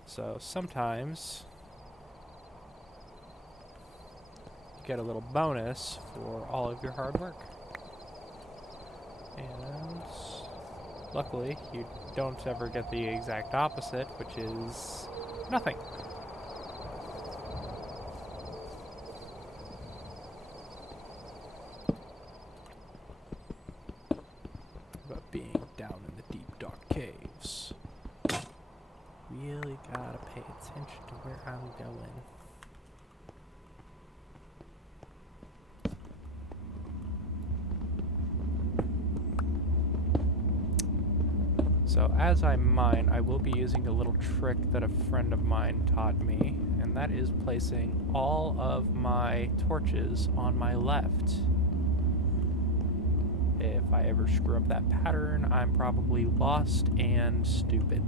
So sometimes you get a little bonus for all of your hard work. And luckily, you don't ever get the exact opposite, which is nothing. Being down in the deep dark caves. Really gotta pay attention to where I'm going. So as I mine, I will be using a little trick that a friend of mine taught me, and that is placing all of my torches on my left. If I ever screw up that pattern, I'm probably lost and stupid.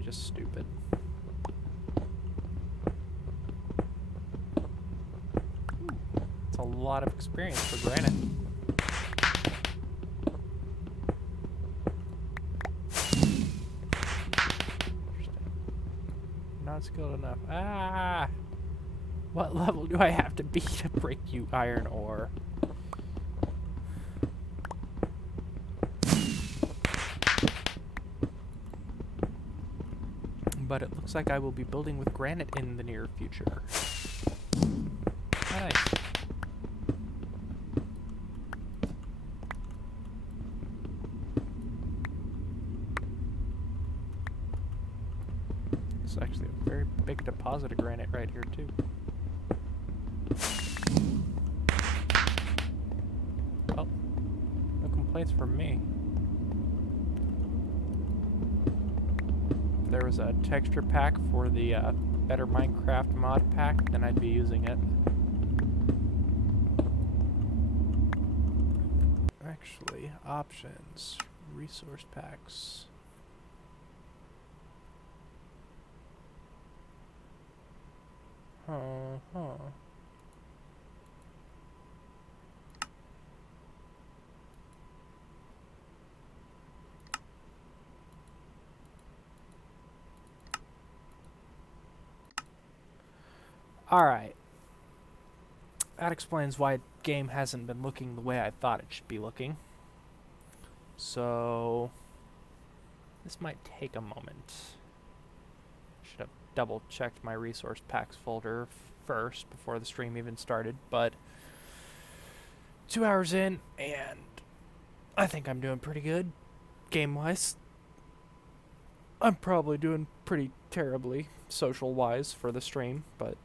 maybe just stupid. It's a lot of experience for granite. Not skilled enough. Ah! What level do I have to be to break you iron ore? But it looks like I will be building with granite in the near future. Nice. It's actually a very big deposit of granite right here, too. Well, no complaints from me. If there was a texture pack for the Better Minecraft mod pack, then I'd be using it. Actually, options, resource packs. Alright. That explains why the game hasn't been looking the way I thought it should be looking. So, this might take a moment. Should have double checked my resource packs folder first before the stream even started, but 2 hours in, and I think I'm doing pretty good game-wise. I'm probably doing pretty terribly social-wise for the stream, but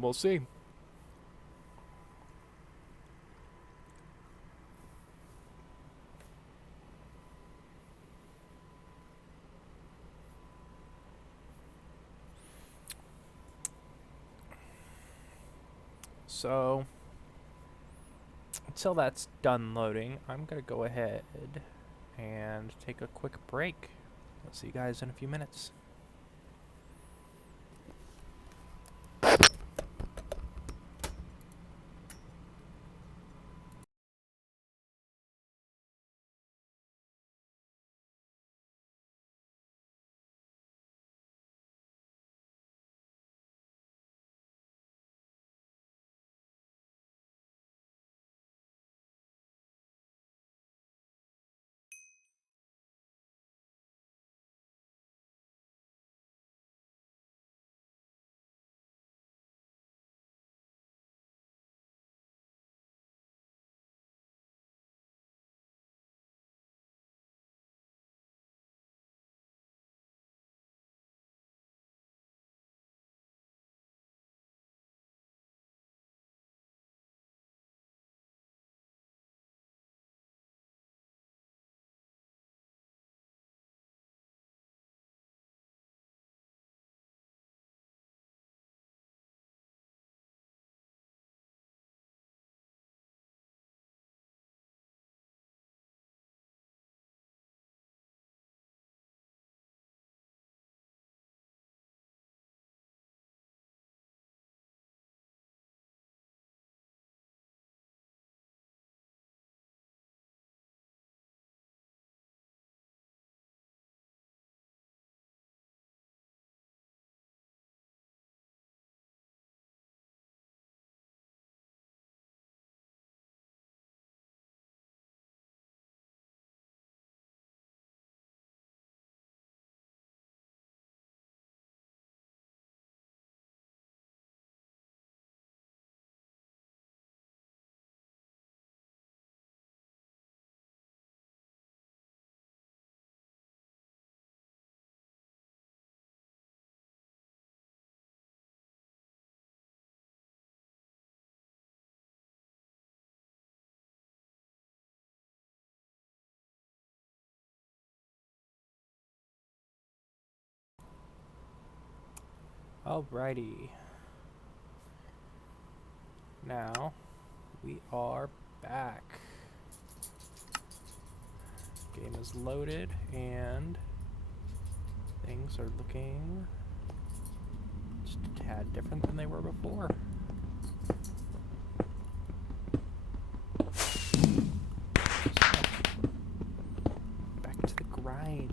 we'll see. So, until that's done loading, I'm going to go ahead and take a quick break. I'll see you guys in a few minutes. Alrighty. Now, we are back. Game is loaded, and things are looking just a tad different than they were before. Back to the grind.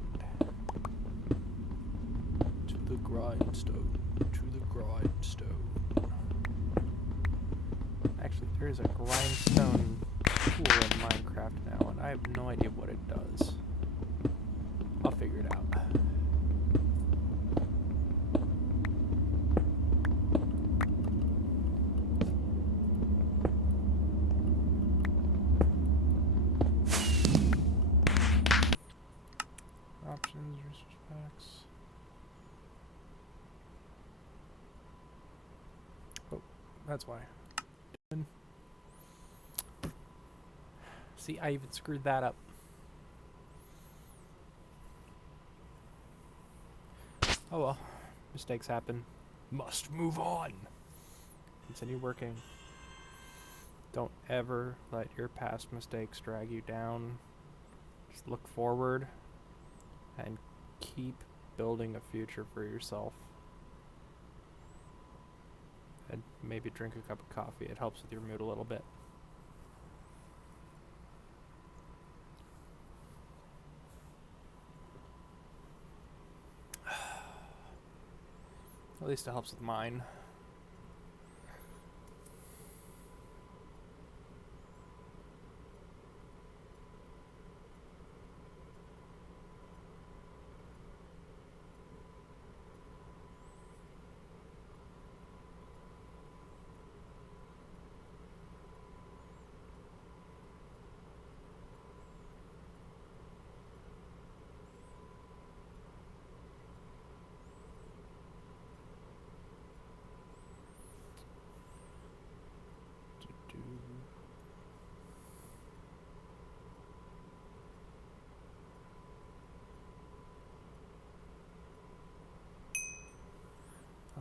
To the grindstone. To the grindstone. Actually, there is a grindstone tool in Minecraft now, and I have no idea what it does. I'll figure it out. Options, resource packs. Oh, that's why. See, I even screwed that up. Oh well, mistakes happen. Must move on. Continue working. Don't ever let your past mistakes drag you down. Just look forward and keep building a future for yourself. And maybe drink a cup of coffee. It helps with your mood a little bit. At least it helps with mine.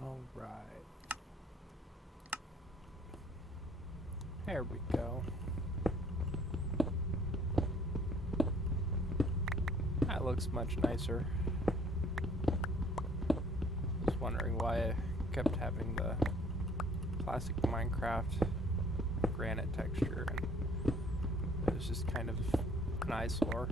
All right. There we go. That looks much nicer. I was wondering why I kept having the classic Minecraft granite texture, and it was just kind of an eyesore.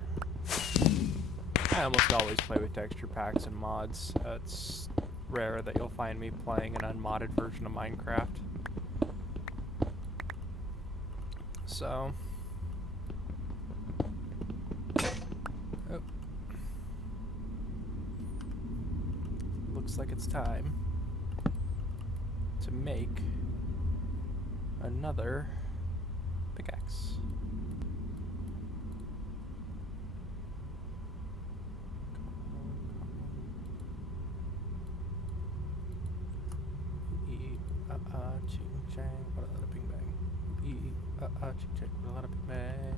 I almost always play with texture packs and mods. It's rare that you'll find me playing an unmodded version of Minecraft. So, oh. Looks like it's time to make another pickaxe. Ching chang, what a lot of bing bang. Ching chang, what a lot of bing bang.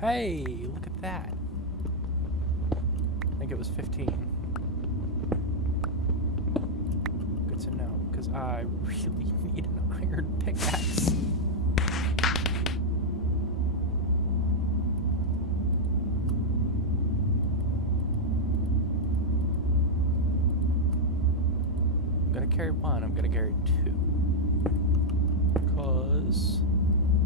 Hey, look at that. I think it was 15. Good to know, because I really need an iron pickaxe. I'm gonna carry one, I'm gonna carry two. Because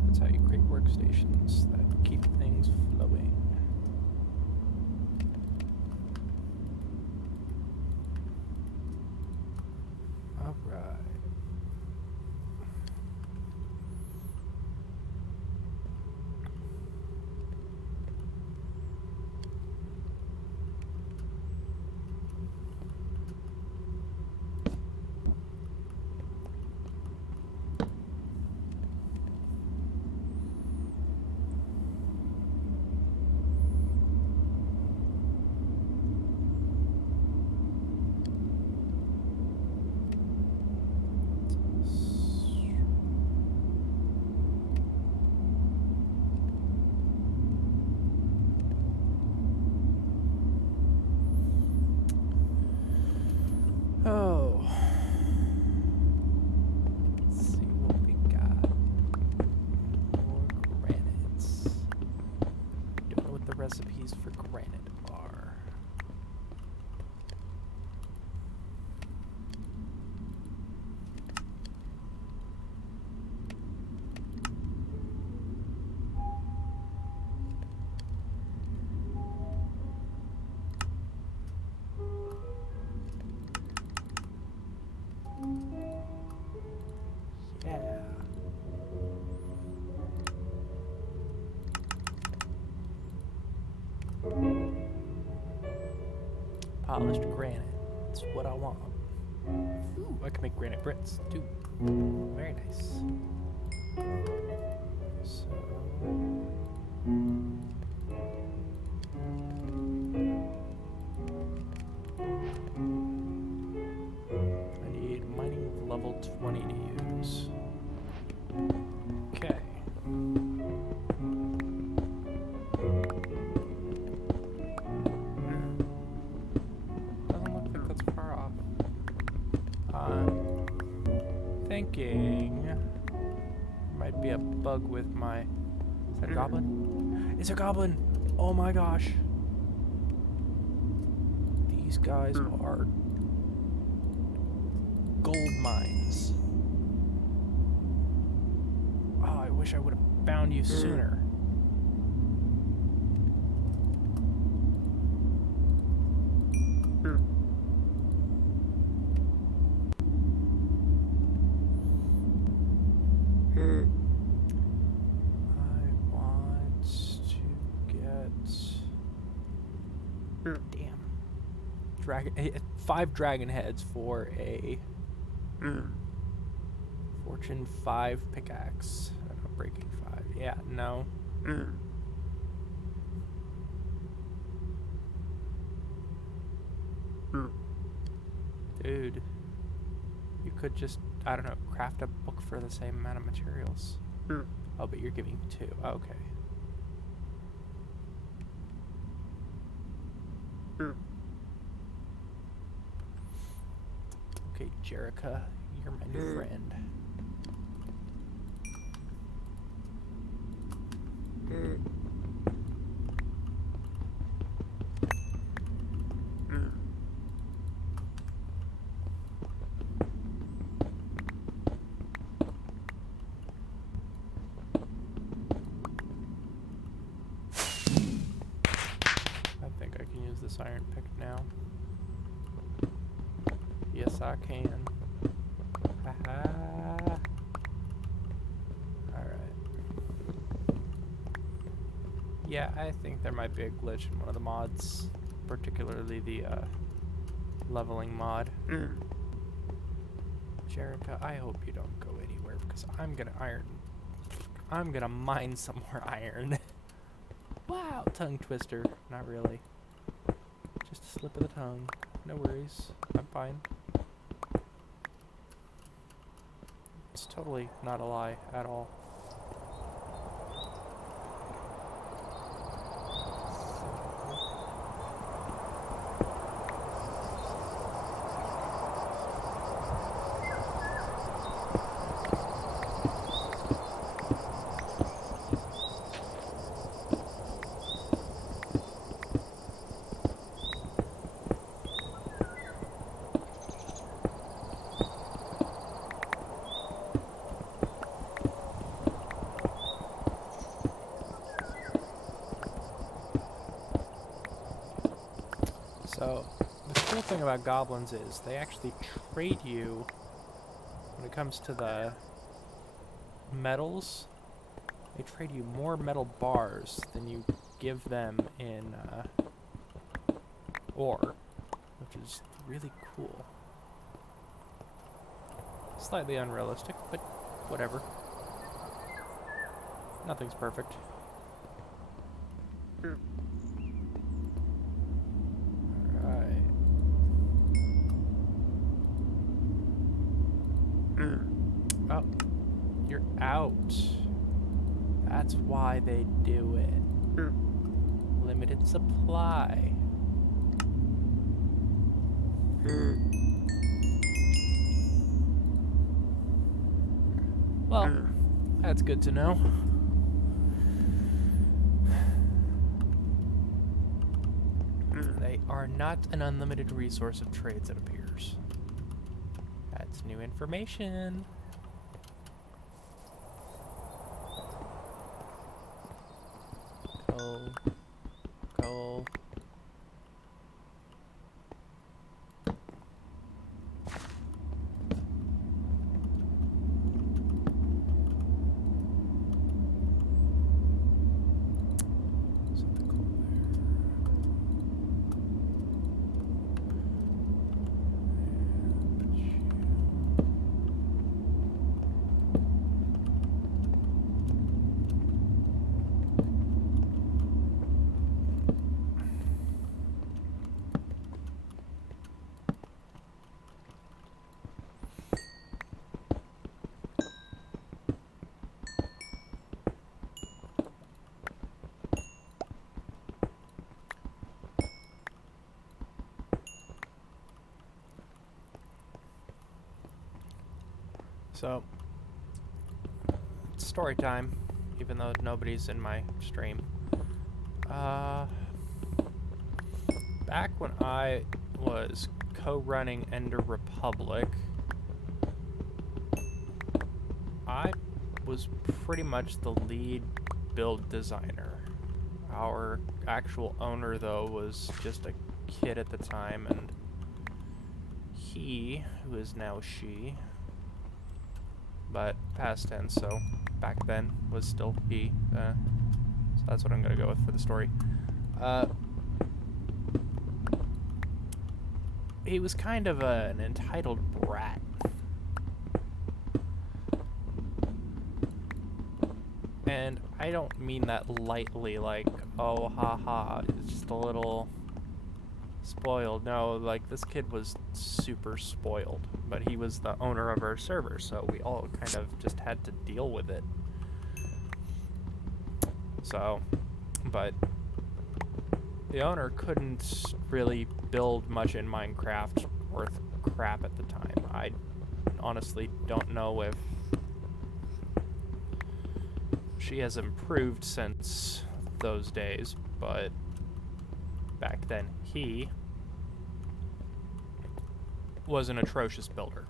that's how you create workstations that keep things flowing. Alright. Yeah. Polished granite. That's what I want. Ooh, I can make granite bricks too. Very nice. So. I need mining level 20 to use. Okay. Doesn't look like that's far off. I'm thinking might be a bug with my. Is that a goblin? It's a goblin! Oh my gosh! These guys are gold mines. Oh, I wish I would have found you sooner. I want to get... Damn. Dragon, 5 dragon heads for a Fortune 5 pickaxe. Breaking 5. Yeah, no. Dude. You could just, I don't know, craft a book for the same amount of materials. Oh, but you're giving 2. Okay. Okay, Jerica, you're my new friend. I think I can use this iron pick now. Yes, I can. Haha. Alright. Yeah, I think there might be a glitch in one of the mods, particularly the leveling mod. Jerica, I hope you don't go anywhere because I'm gonna mine some more iron. Wow, tongue twister. Not really. Just a slip of the tongue. No worries. I'm fine. It's totally not a lie at all. So, the cool thing about goblins is they actually trade you, when it comes to the metals, they trade you more metal bars than you give them in ore, which is really cool. Slightly unrealistic, but whatever. Nothing's perfect. Oh, you're out. That's why they do it. Limited supply. Well, that's good to know. They are not an unlimited resource of trades, it appears. That's new information. Coal. So, it's story time, even though nobody's in my stream. Back when I was co-running Ender Republic, I was pretty much the lead build designer. Our actual owner, though, was just a kid at the time, and he, who is now she, but past tense, so back then was still he. So that's what I'm gonna go with for the story. He was kind of an entitled brat. And I don't mean that lightly, like, oh, haha, it's just a little spoiled. No, like, this kid was super spoiled, but he was the owner of our server, so we all kind of just had to deal with it. So, but the owner couldn't really build much in Minecraft worth crap at the time. I honestly don't know if she has improved since those days, but back then he was an atrocious builder.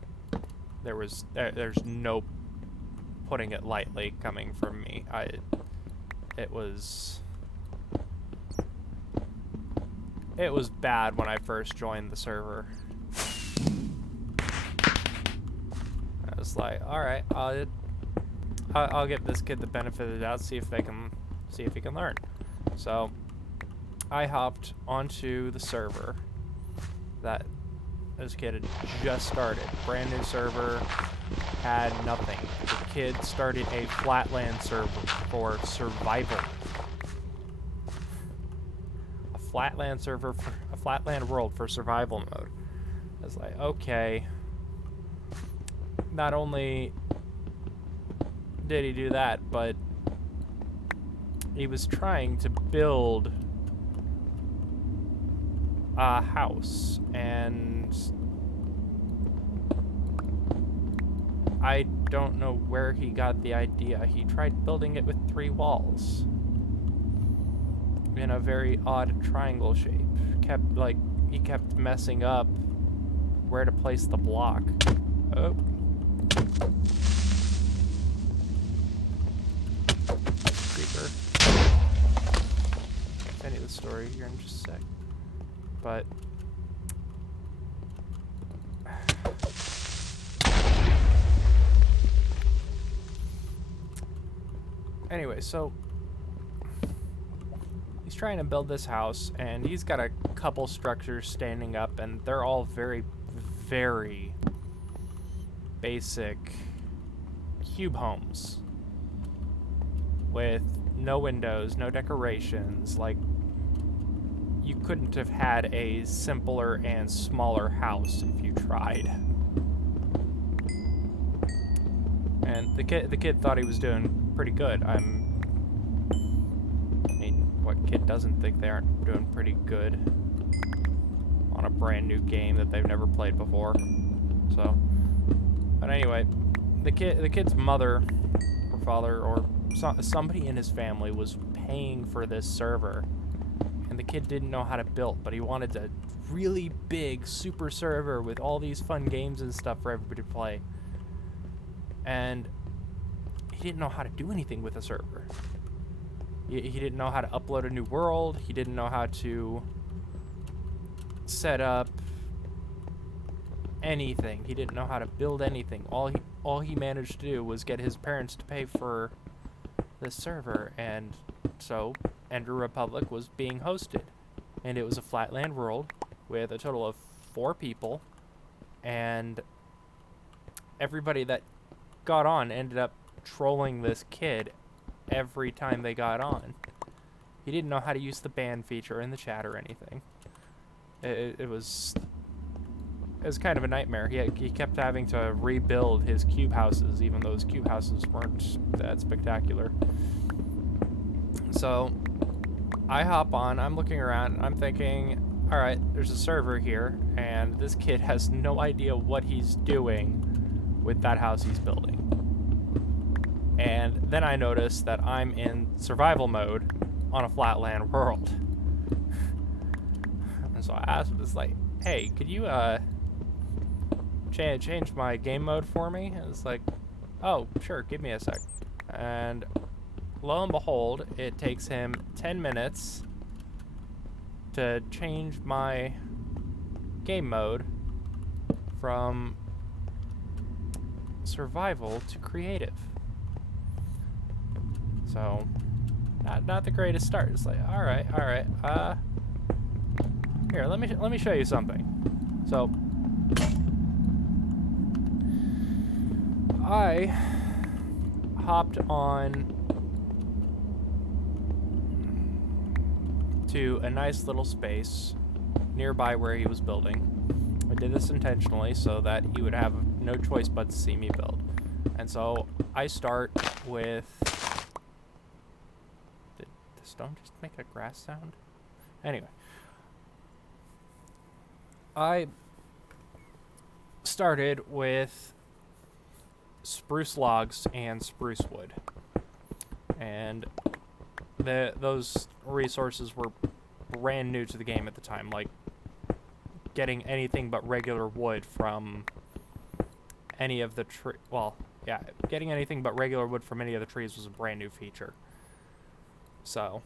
There's no putting it lightly coming from me. It was bad when I first joined the server. I was like, all right, I'll give this kid the benefit of the doubt, see if he can learn. So I hopped onto the server that this kid had just started. Brand new server, had nothing. The kid started a flatland server for survival. A flatland server for a flatland world for survival mode. I was like, okay. Not only did he do that, but he was trying to build a house, and I don't know where he got the idea. He tried building it with 3 walls in a very odd triangle shape. He kept messing up where to place the block. Oh. Creeper. Continue the story here in just a sec. But anyway, so he's trying to build this house, and he's got a couple structures standing up, and they're all very, very basic cube homes with no windows, no decorations. Like, you couldn't have had a simpler and smaller house if you tried. And the kid thought he was doing pretty good. I mean, what kid doesn't think they aren't doing pretty good on a brand new game that they've never played before? So, but anyway, the kid's mother or father or somebody in his family was paying for this server, and the kid didn't know how to build, but he wanted a really big super server with all these fun games and stuff for everybody to play. And he didn't know how to do anything with a server. He didn't know how to upload a new world. He didn't know how to set up anything. He didn't know how to build anything. All he managed to do was get his parents to pay for this server, and so Ender Republic was being hosted, and it was a flatland world with a total of 4 people, and everybody that got on ended up trolling this kid every time they got on. He didn't know how to use the ban feature in the chat or anything. It was kind of a nightmare. He kept having to rebuild his cube houses, even though his cube houses weren't that spectacular. So I hop on, I'm looking around, I'm thinking, alright, there's a server here, and this kid has no idea what he's doing with that house he's building. And then I notice that I'm in survival mode on a flatland world. And so I asked him, it's like, hey, could you change my game mode for me? And it's like, oh, sure, give me a sec. And lo and behold, it takes him 10 minutes to change my game mode from survival to creative. So, not the greatest start. It's like, all right. Here, let me show you something. So, I hopped on to a nice little space nearby where he was building. I did this intentionally so that he would have no choice but to see me build. And so I start with... Did the stone just make a grass sound? Anyway. I started with spruce logs and spruce wood. And those resources were brand new to the game at the time. Like, getting anything but regular wood from any of the getting anything but regular wood from any of the trees was a brand new feature. So,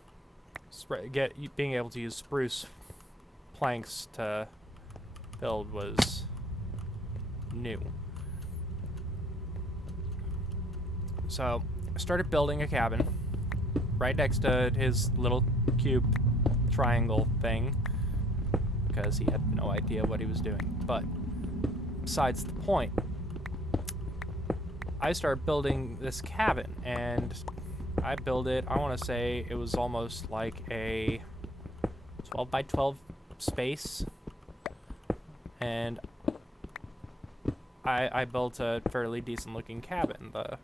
being able to use spruce planks to build was new. So, I started building a cabin right next to his little cube triangle thing, because he had no idea what he was doing. But besides the point, I started building this cabin, and I built it, I want to say it was almost like a 12 by 12 space, and I built a fairly decent looking cabin. The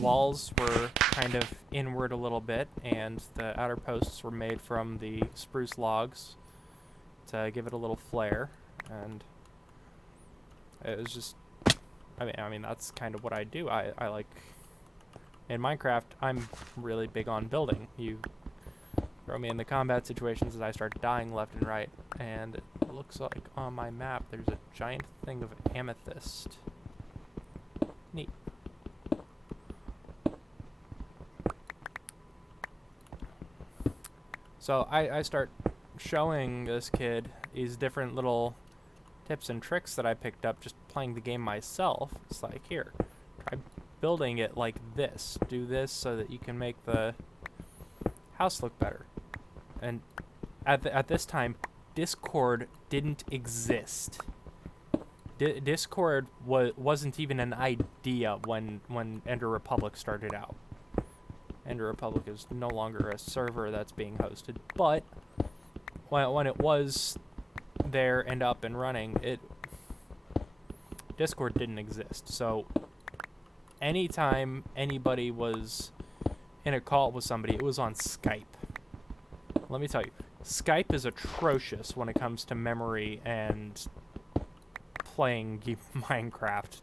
walls were kind of inward a little bit, and the outer posts were made from the spruce logs to give it a little flair, and it was just, I mean that's kind of what I do. I like, in Minecraft, I'm really big on building. You throw me in the combat situations and I start dying left and right, and it looks like on my map there's a giant thing of amethyst. Neat. So I start showing this kid these different little tips and tricks that I picked up just playing the game myself. It's like, here, try building it like this. Do this so that you can make the house look better. And at this time, Discord didn't exist. Discord wasn't even an idea when Ender Republic started out. Ender Republic is no longer a server that's being hosted, but when it was there and up and running, Discord didn't exist. So anytime anybody was in a call with somebody, it was on Skype. Let me tell you, Skype is atrocious when it comes to memory and playing Minecraft.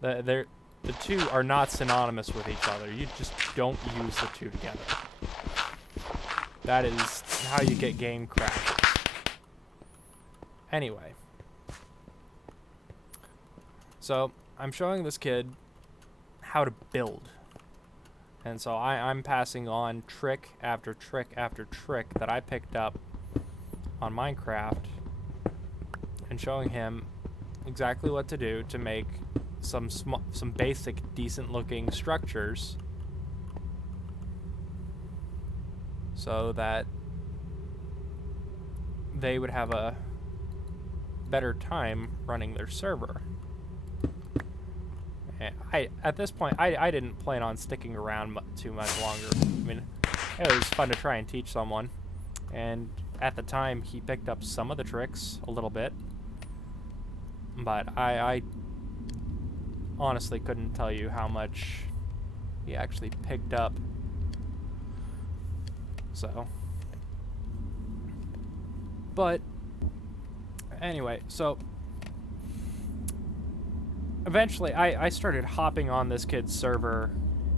The two are not synonymous with each other. You just don't use the two together. That is how you get game crashes. Anyway. So, I'm showing this kid how to build. And so I'm passing on trick after trick after trick that I picked up on Minecraft and showing him exactly what to do to make some basic decent looking structures so that they would have a better time running their server. And at this point, I didn't plan on sticking around too much longer. I mean, it was fun to try and teach someone, and at the time he picked up some of the tricks a little bit, but I honestly couldn't tell you how much he actually picked up. So, but anyway, so eventually, I started hopping on this kid's server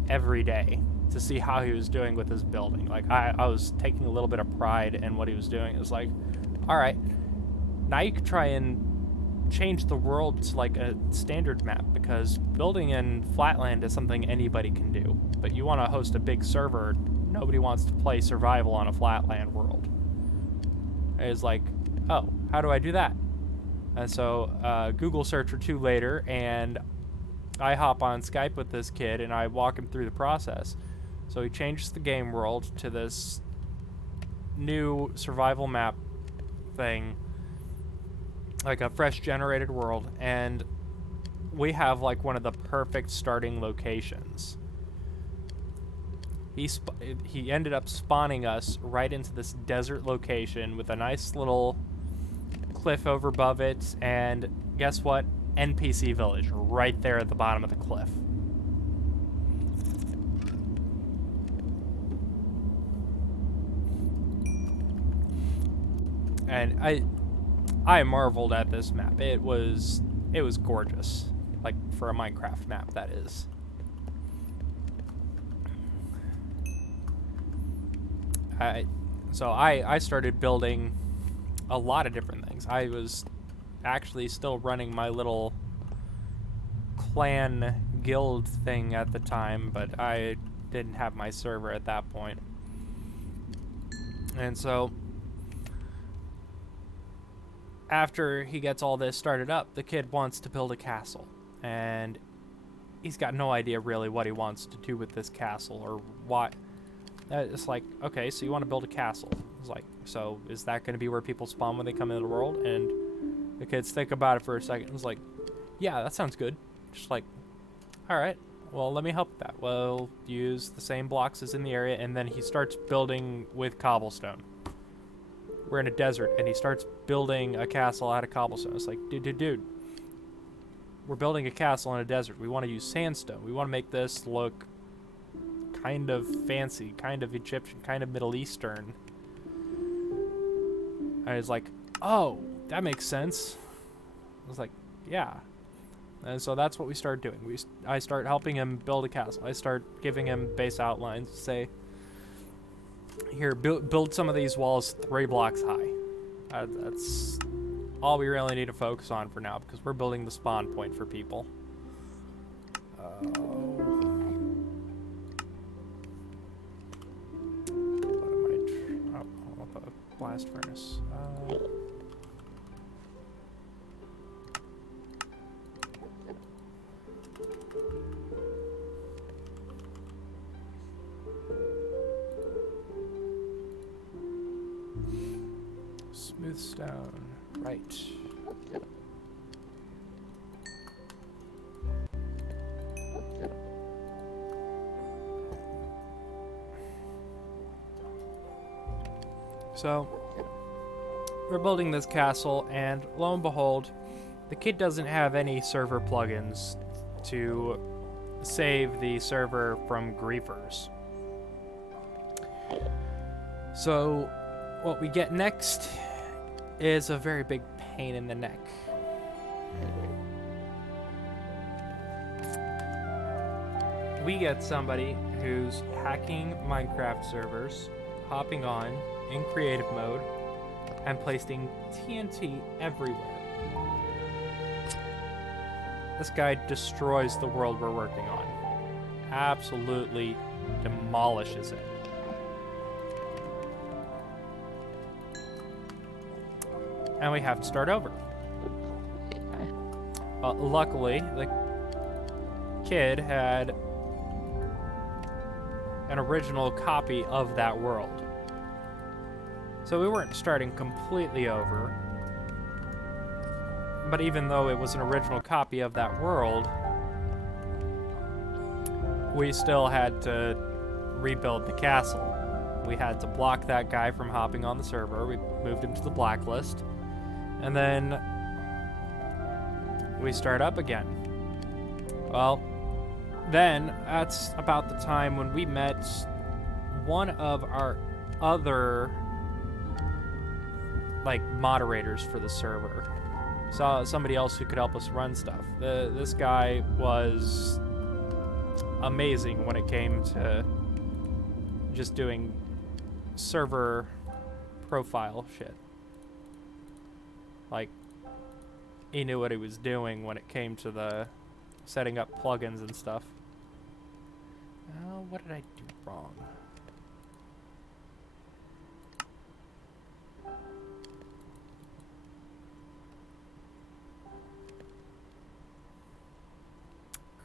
every day to see how he was doing with his building. Like, I was taking a little bit of pride in what he was doing. It was like, all right, now you can try and change the world to like a standard map, because building in Flatland is something anybody can do. But you want to host a big server, nobody wants to play survival on a Flatland world. It's like, oh, how do I do that? And so Google search or two later, and I hop on Skype with this kid and I walk him through the process. So he changes the game world to this new survival map thing, like a fresh generated world, and we have like one of the perfect starting locations. He ended up spawning us right into this desert location with a nice little cliff over above it, and guess what? NPC village right there at the bottom of the cliff. And I marveled at this map. It was gorgeous, like for a Minecraft map, that is. So I started building a lot of different things. I was actually still running my little clan guild thing at the time, but I didn't have my server at that point. And so after he gets all this started up, the kid wants to build a castle, and he's got no idea really what he wants to do with this castle or what. It's like, okay, so you want to build a castle. It's like, so is that going to be where people spawn when they come into the world? And the kids think about it for a second. It's like, yeah, that sounds good. Just like, all right, well, let me help with that. We'll use the same blocks as in the area, and then he starts building with cobblestone. We're in a desert, and he starts building a castle out of cobblestone. It's like, dude, we're building a castle in a desert. We want to use sandstone. We want to make this look kind of fancy, kind of Egyptian, kind of Middle Eastern. And he's like, oh, that makes sense. I was like, yeah. And so that's what we started doing. I start helping him build a castle. I start giving him base outlines. Say, here, build some of these walls 3 blocks high. That's all we really need to focus on for now, because we're building the spawn point for people. Blast furnace. Smooth stone. Right. So, we're building this castle, and lo and behold, the kid doesn't have any server plugins to save the server from griefers. So, what we get next is a very big pain in the neck. We get somebody who's hacking Minecraft servers, hopping on in creative mode, and placing TNT everywhere. This guy destroys the world we're working on. Absolutely demolishes it. And we have to start over. Luckily, the kid had an original copy of that world. So we weren't starting completely over. But even though it was an original copy of that world, we still had to rebuild the castle. We had to block that guy from hopping on the server. We moved him to the blacklist. And then we start up again. Well, then that's about the time when we met one of our other, like, moderators for the server. saw somebody else who could help us run stuff. This guy was amazing when it came to just doing server profile shit. Like, he knew what he was doing when it came to the setting up plugins and stuff. What did I do wrong?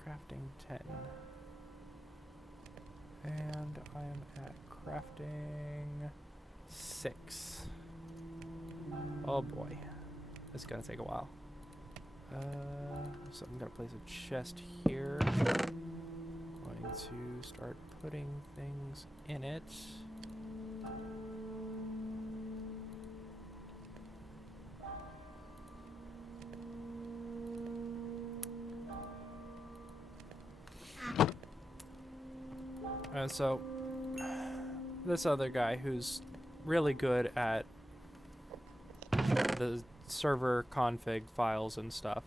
Crafting 10. And I am at crafting 6. Oh boy. This is gonna take a while. So I'm gonna place a chest here. Going to start putting things in it. So this other guy who's really good at the server config files and stuff,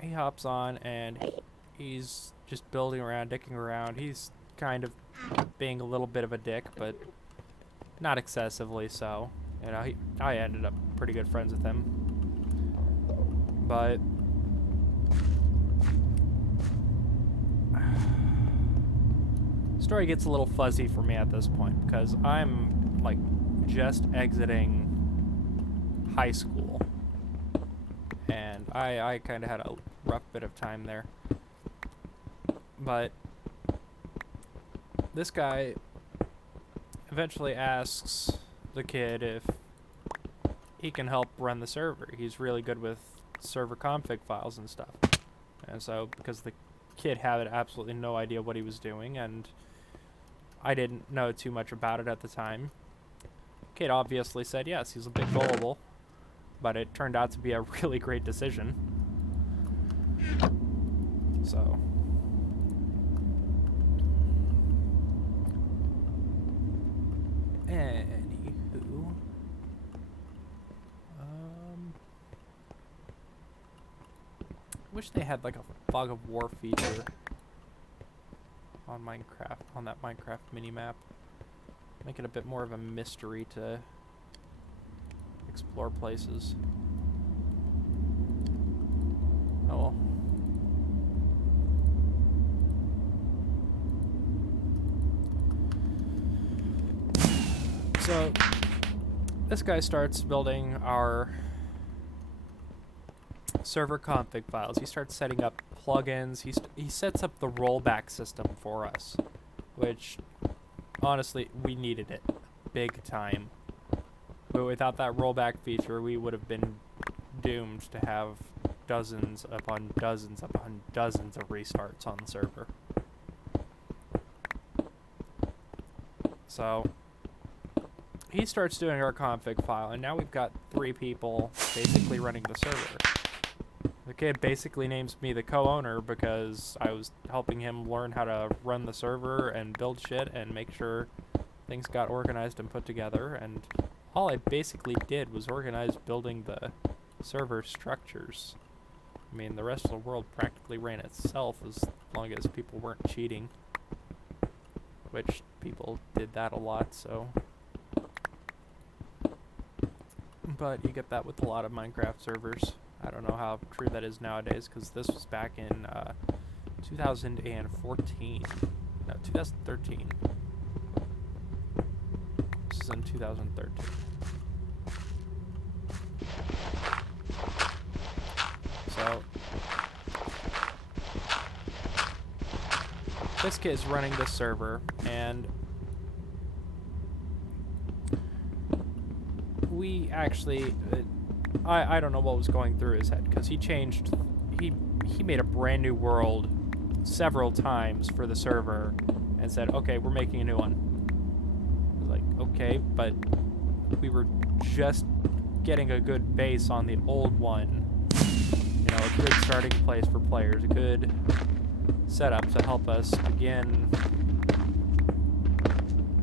he hops on and he's just building around, dicking around. He's kind of being a little bit of a dick, but not excessively so. You know, I ended up pretty good friends with him. But story gets a little fuzzy for me at this point because I'm like just exiting high school, and I kind of had a rough bit of time there. But this guy eventually asks the kid if he can help run the server. He's really good with server config files and stuff. And so, because the kid had absolutely no idea what he was doing, and I didn't know too much about it at the time, kid obviously said yes. He's a bit gullible, but it turned out to be a really great decision. So anywho, wish they had like a fog of war feature on Minecraft, on that Minecraft minimap. Make it a bit more of a mystery to explore places. Oh well. So this guy starts building our server config files. He starts setting up plugins. He sets up the rollback system for us, which honestly we needed it big time. But without that rollback feature, we would have been doomed to have dozens upon dozens upon dozens of restarts on the server. So he starts doing our config file, and now we've got 3 people basically running the server. The kid basically names me the co-owner because I was helping him learn how to run the server and build shit and make sure things got organized and put together, and all I basically did was organize building the server structures. I mean, the rest of the world practically ran itself as long as people weren't cheating, which people did that a lot, so. But you get that with a lot of Minecraft servers. I don't know how true that is nowadays, because this was back in 2014. No, 2013. This is in 2013. So this kid's running this server, and we actually I don't know what was going through his head, because he made a brand new world several times for the server and said, okay, we're making a new one. I was like, okay, but we were just getting a good base on the old one. You know, a good starting place for players, a good setup to help us begin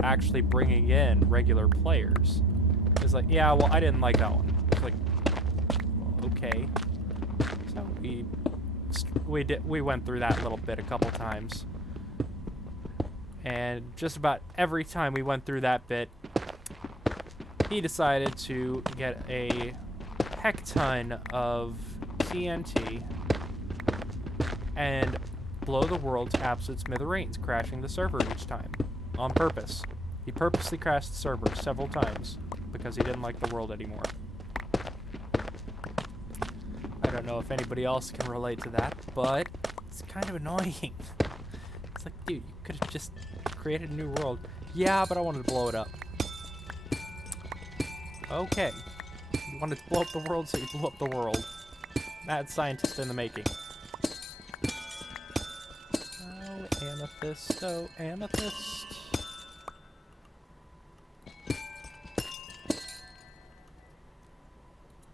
actually bringing in regular players. It's like, yeah, well, I didn't like that one. It's like, okay. So we went through that little bit a couple times. And just about every time we went through that bit, he decided to get a heck ton of TNT and blow the world to absolute smithereens, crashing the server each time. On purpose. He purposely crashed the server several times because he didn't like the world anymore. I don't know if anybody else can relate to that, but it's kind of annoying. It's like, dude, you could have just created a new world. Yeah, but I wanted to blow it up. Okay. You wanted to blow up the world, so you blew up the world. Mad scientist in the making. Oh, amethyst. Oh, amethyst.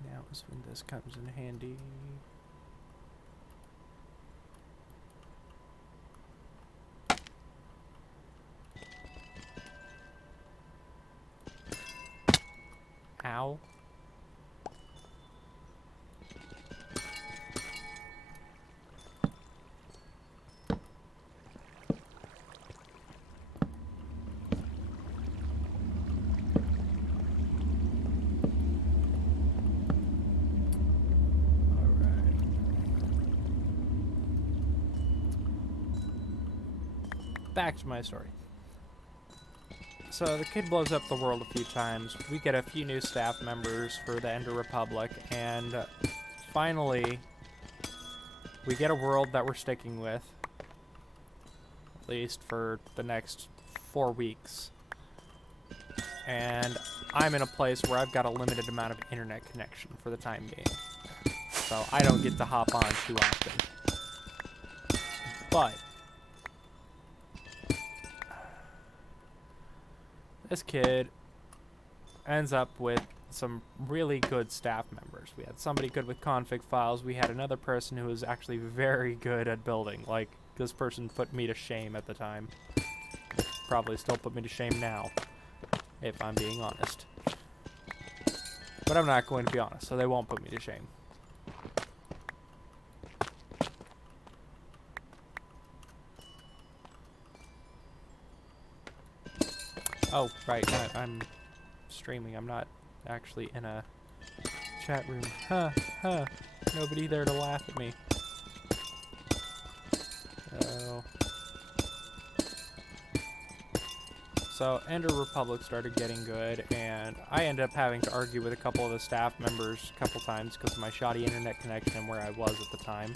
Now is when this comes in handy. Ow. Back to my story. So the kid blows up the world a few times. We get a few new staff members for the Ender Republic, and finally we get a world that we're sticking with, at least for the next 4 weeks. And I'm in a place where I've got a limited amount of internet connection for the time being, so I don't get to hop on too often. But this kid ends up with some really good staff members. We had somebody good with config files. We had another person who was actually very good at building. Like, this person put me to shame at the time. Probably still put me to shame now, if I'm being honest. But I'm not going to be honest, so they won't put me to shame. Oh, right, I'm streaming. I'm not actually in a chat room. Huh. Nobody there to laugh at me. Oh. So, Ender Republic started getting good, and I ended up having to argue with a couple of the staff members a couple times because of my shoddy internet connection and where I was at the time.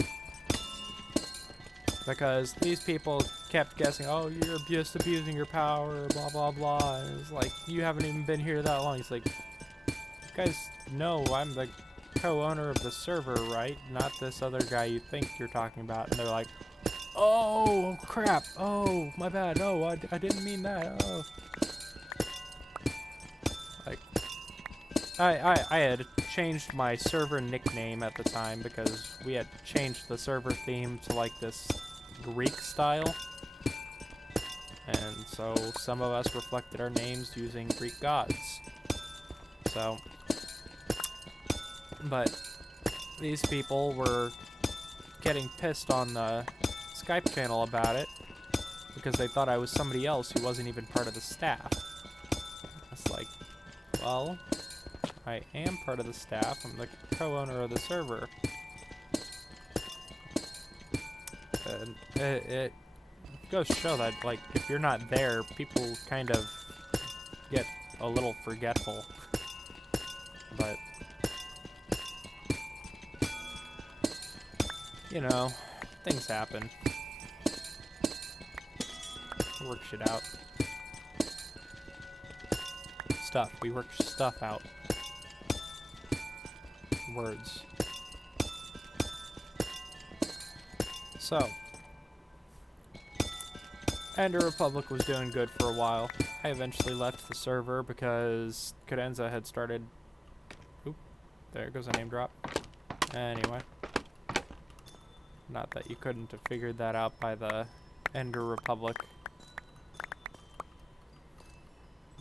Because these people kept guessing, oh, you're just abusing your power, blah, blah, blah. And it's like, you haven't even been here that long. It's like, you guys know I'm the co-owner of the server, right? Not this other guy you think you're talking about. And they're like, oh, crap. Oh, my bad. Oh, I didn't mean that. Oh. Like, I had changed my server nickname at the time because we had changed the server theme to like this Greek style, and so some of us reflected our names using Greek gods. So, but these people were getting pissed on the Skype channel about it because they thought I was somebody else who wasn't even part of the staff. It's like, well, I am part of the staff. I'm the co-owner of the server. And it goes to show that, like, if you're not there, people kind of get a little forgetful. But, you know, things happen. Work shit out. We work stuff out. Words. So, Ender Republic was doing good for a while. I eventually left the server because Cadenza had started... Oop, there goes a name drop. Anyway. Not that you couldn't have figured that out by the Ender Republic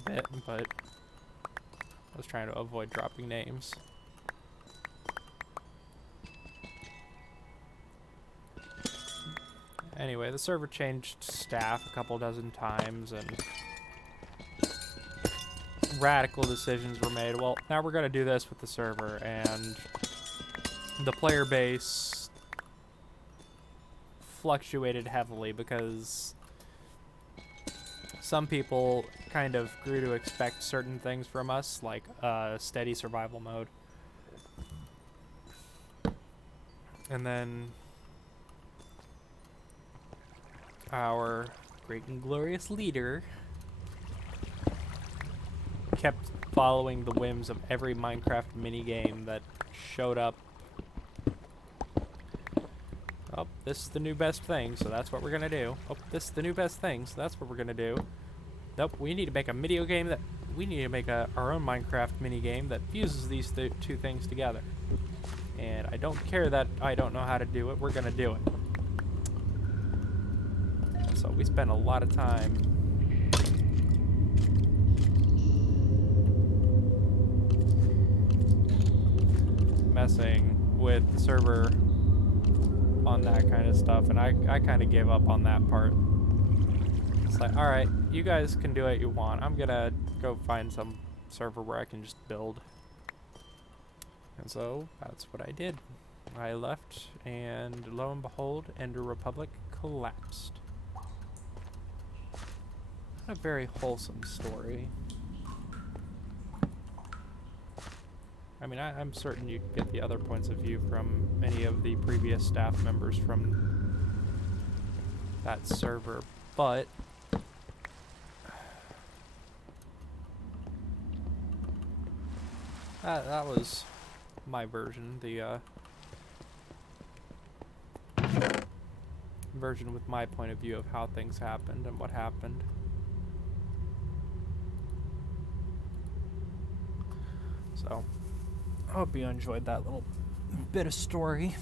bit, but I was trying to avoid dropping names. Anyway, the server changed staff a couple dozen times, and radical decisions were made. Well, now we're going to do this with the server, and the player base fluctuated heavily because some people kind of grew to expect certain things from us, like steady survival mode. And then our great and glorious leader kept following the whims of every Minecraft minigame that showed up. Oh, this is the new best thing, so that's what we're gonna do. Oh, this is the new best thing, so that's what we're gonna do. Nope, we need to make a video game that... We need to make our own Minecraft minigame that fuses these two things together. And I don't care that I don't know how to do it, we're gonna do it. So we spent a lot of time messing with the server on that kind of stuff, and I kind of gave up on that part. It's like, alright, you guys can do what you want. I'm gonna go find some server where I can just build. And so, that's what I did. I left, and lo and behold, Ender Republic collapsed. Not a very wholesome story. I mean, I'm certain you get the other points of view from any of the previous staff members from that server, but that was my version, the version with my point of view of how things happened and what happened. So, I hope you enjoyed that little bit of story.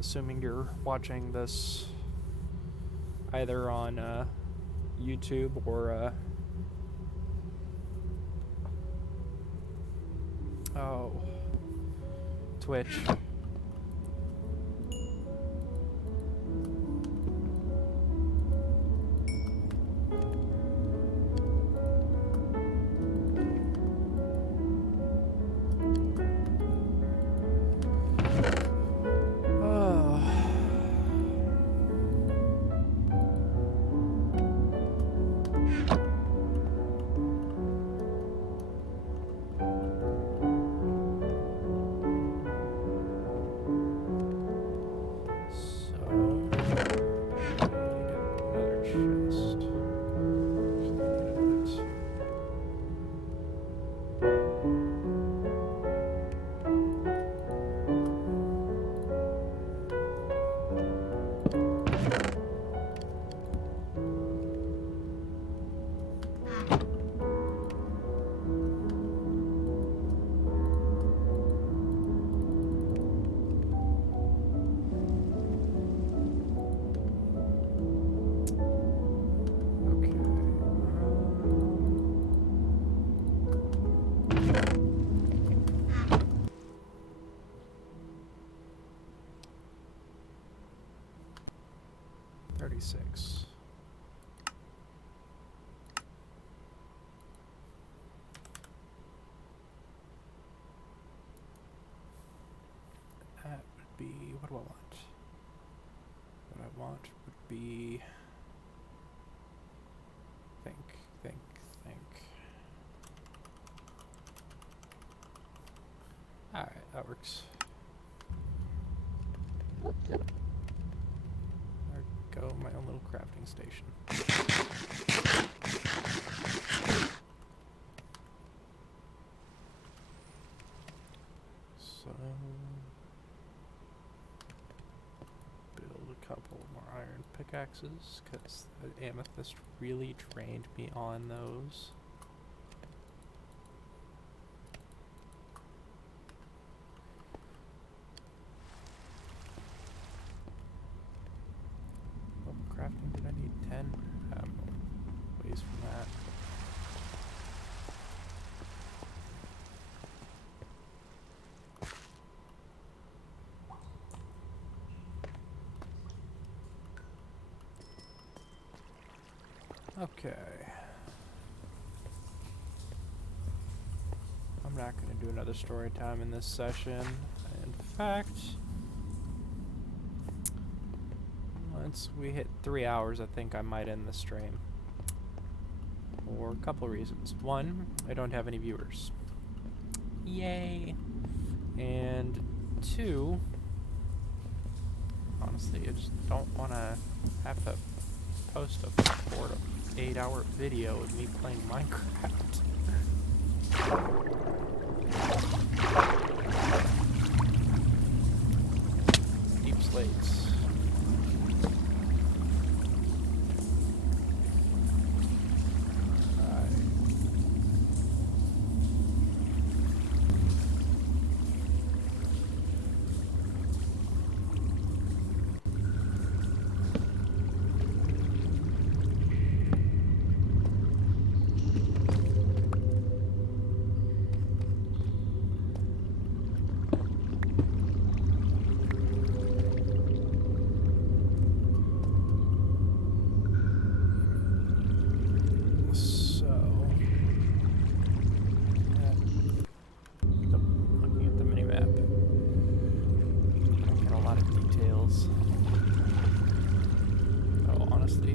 Assuming you're watching this either on YouTube or Twitch. That would be, what do I want? What I want would be, think. Alright, that works. There go, my own little crafting station. So, build a couple more iron pickaxes, because the amethyst really drained me on those. Crafting, did I need 10? Ways from that. Okay. I'm not going to do another story time in this session. In fact, once we hit 3 hours, I think I might end the stream. For a couple reasons. One, I don't have any viewers. Yay! And two, honestly, I just don't want to have to post a 4 to 8 hour video of me playing Minecraft. Deep slates.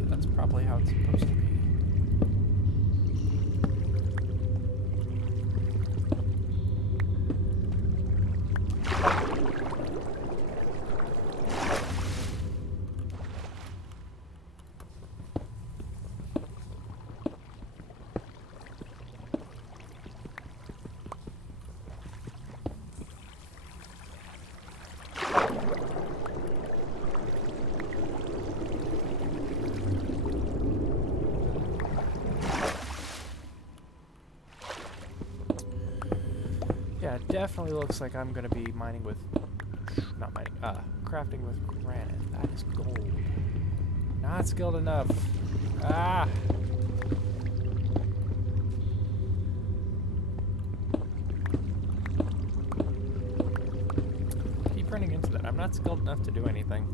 That's probably how it's supposed to be. Yeah, it definitely looks like I'm gonna be mining with, crafting with granite. That is gold. Not skilled enough. Ah! Keep running into that. I'm not skilled enough to do anything.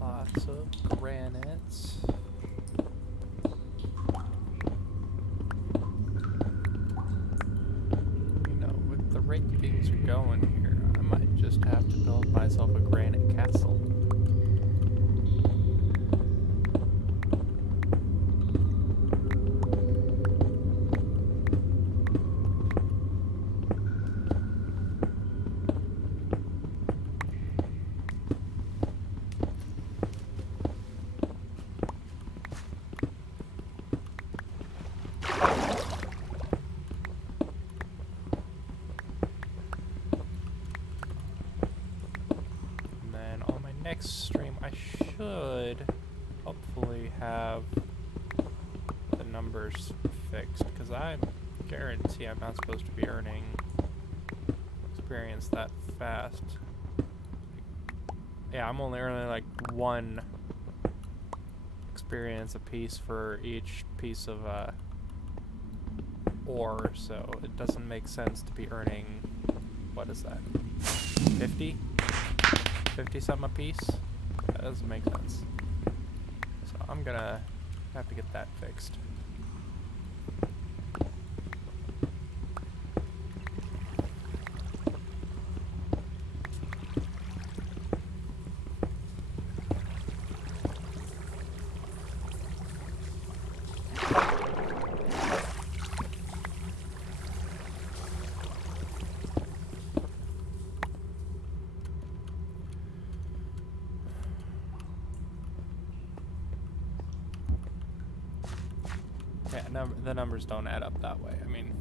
Lots of granite. You know, with the rate things are going here, I might just have to build myself a granite castle. Next stream, I should hopefully have the numbers fixed, because I guarantee I'm not supposed to be earning experience that fast. Yeah, I'm only earning like 1 experience a piece for each piece of ore, so it doesn't make sense to be earning, what is that, 50? 50 something a piece? That doesn't make sense. So I'm gonna have to get that fixed. Yeah, the numbers don't add up that way. I mean,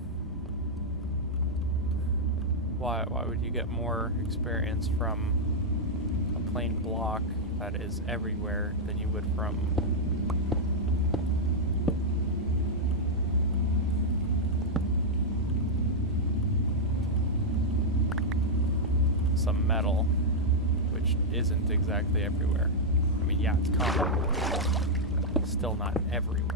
why would you get more experience from a plain block that is everywhere than you would from some metal, which isn't exactly everywhere. I mean, yeah, it's common, but still not everywhere.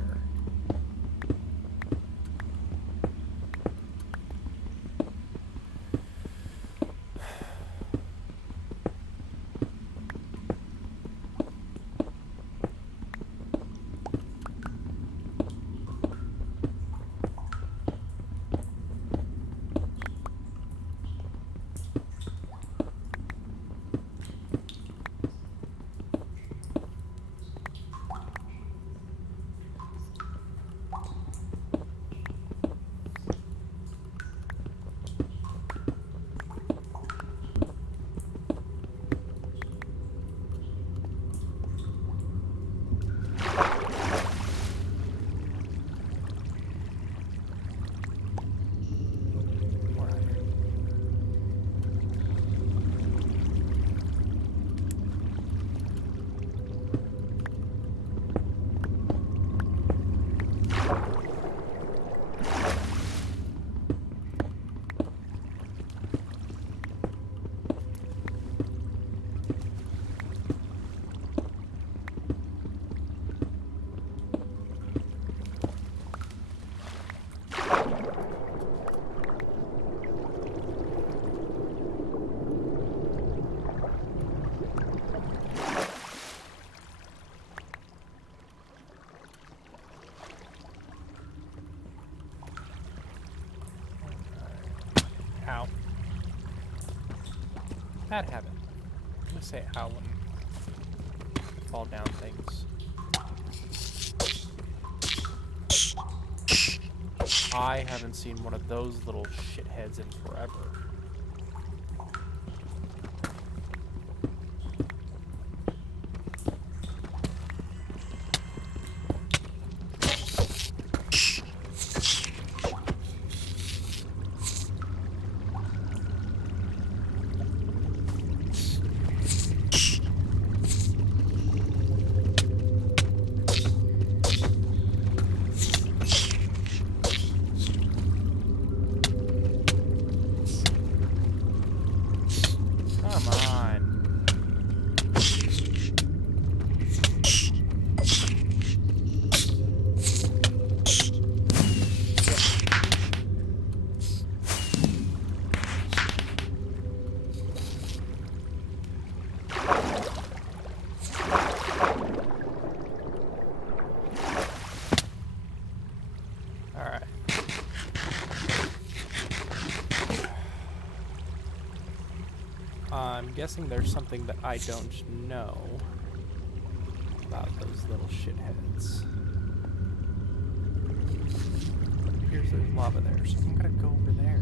Ow. Bad habit. I'm gonna say ow when I fall down things. I haven't seen one of those little shitheads in forever. Come on. I'm guessing there's something that I don't know about those little shitheads. Here's there's lava there, so I'm gonna go over there.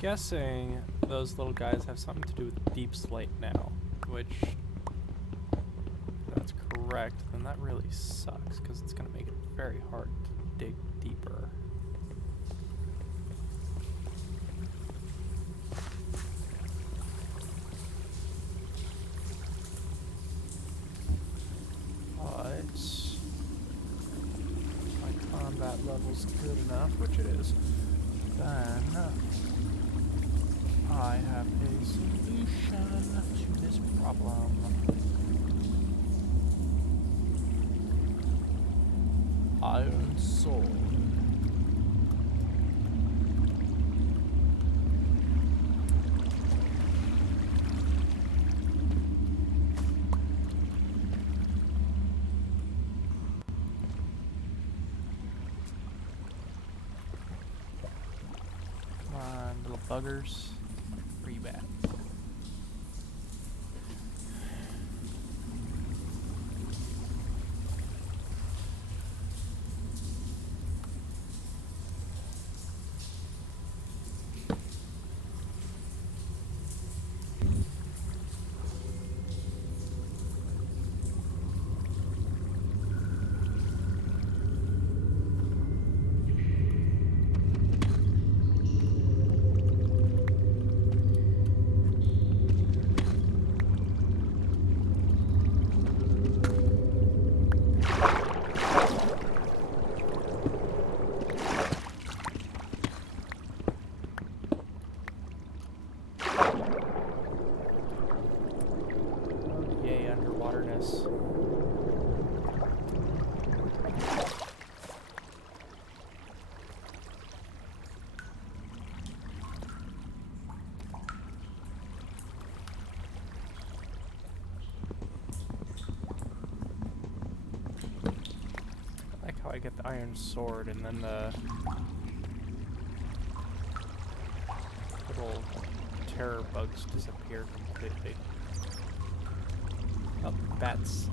Guessing those little guys have something to do with deep slate now, which, if that's correct, then that really sucks, because it's going to make it very hard to dig deeper. But my combat level's good enough, which it is, then I have a solution to this problem. Iron sword. Come on, little buggers. Pretty bad. this. I like how I get the iron sword and then the little terror bugs disappear completely. Oh, bats.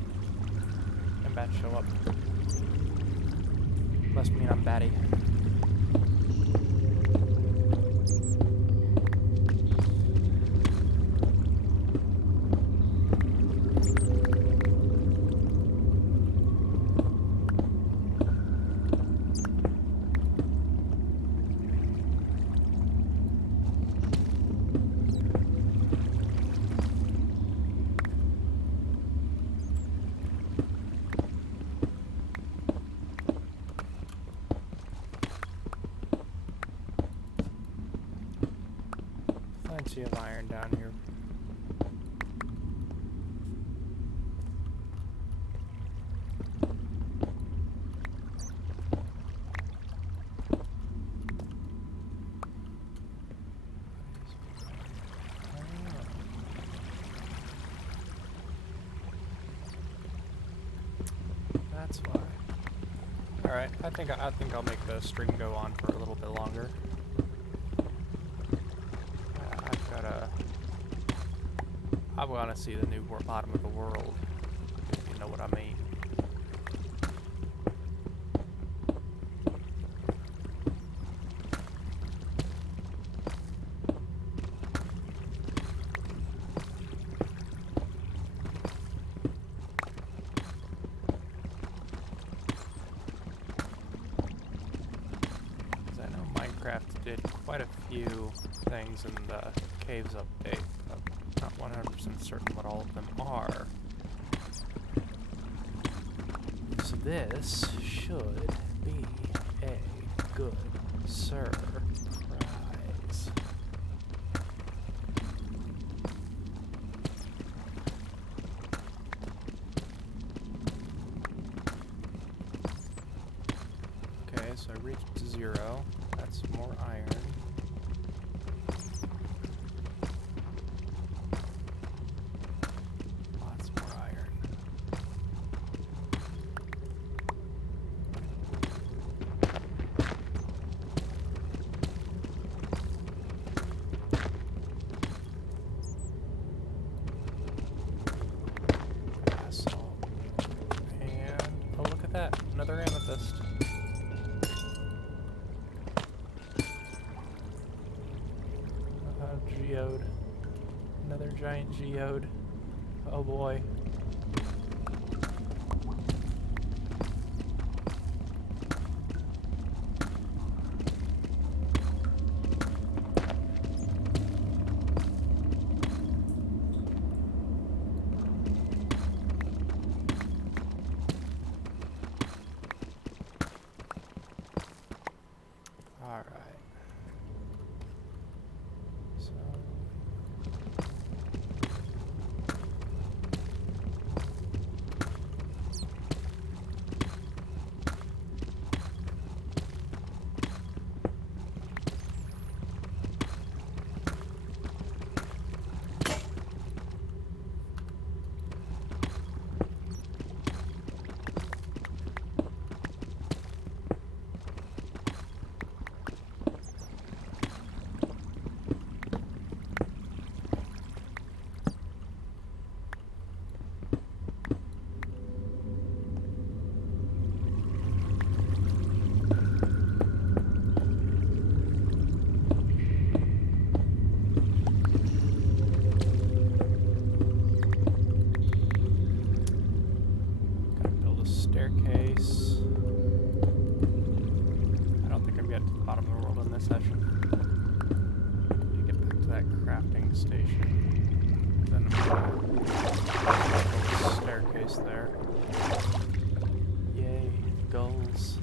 And bats show up. Must mean I'm batty. Plenty of iron down here. That's why. All right, I think I'll make the stream go on for a little bit longer. I want to see the new bottom of the world, if you know what I mean. Because I know Minecraft did quite a few things in the Caves update. Not 100% certain what all of them are. So this should be a good surprise. Okay, so I reached 0. That's more iron. Another amethyst. Geode. Another giant geode. Oh boy. Staircase. I don't think I'm getting to the bottom of the world in this session. Let me get back to that crafting station. Then I'm gonna build a staircase there. Yay, gulls.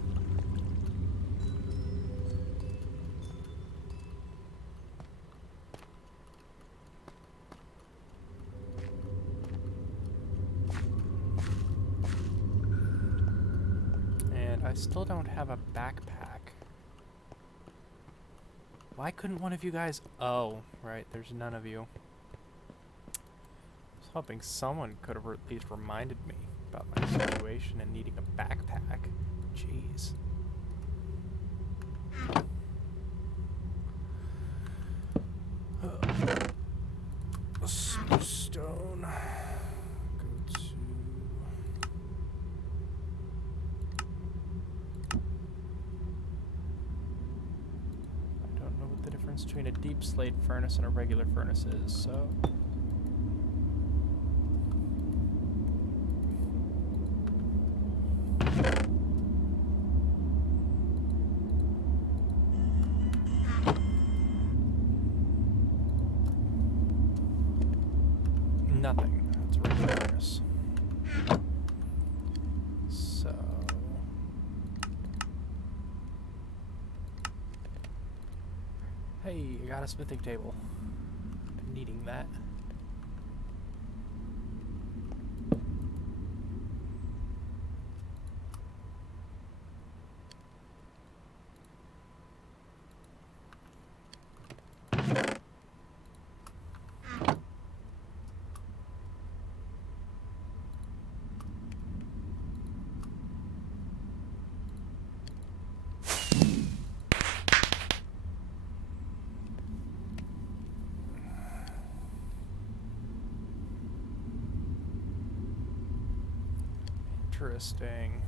I still don't have a backpack. Why couldn't one of you guys... Oh, right, there's none of you. I was hoping someone could have at least reminded me about my situation and needing a backpack. Jeez. Stone. Go to... I don't know what the difference between a deep slate furnace and a regular furnace is, so... Nothing. That's a regular furnace. So... Hey, I got a smithing table. Needing that. Interesting.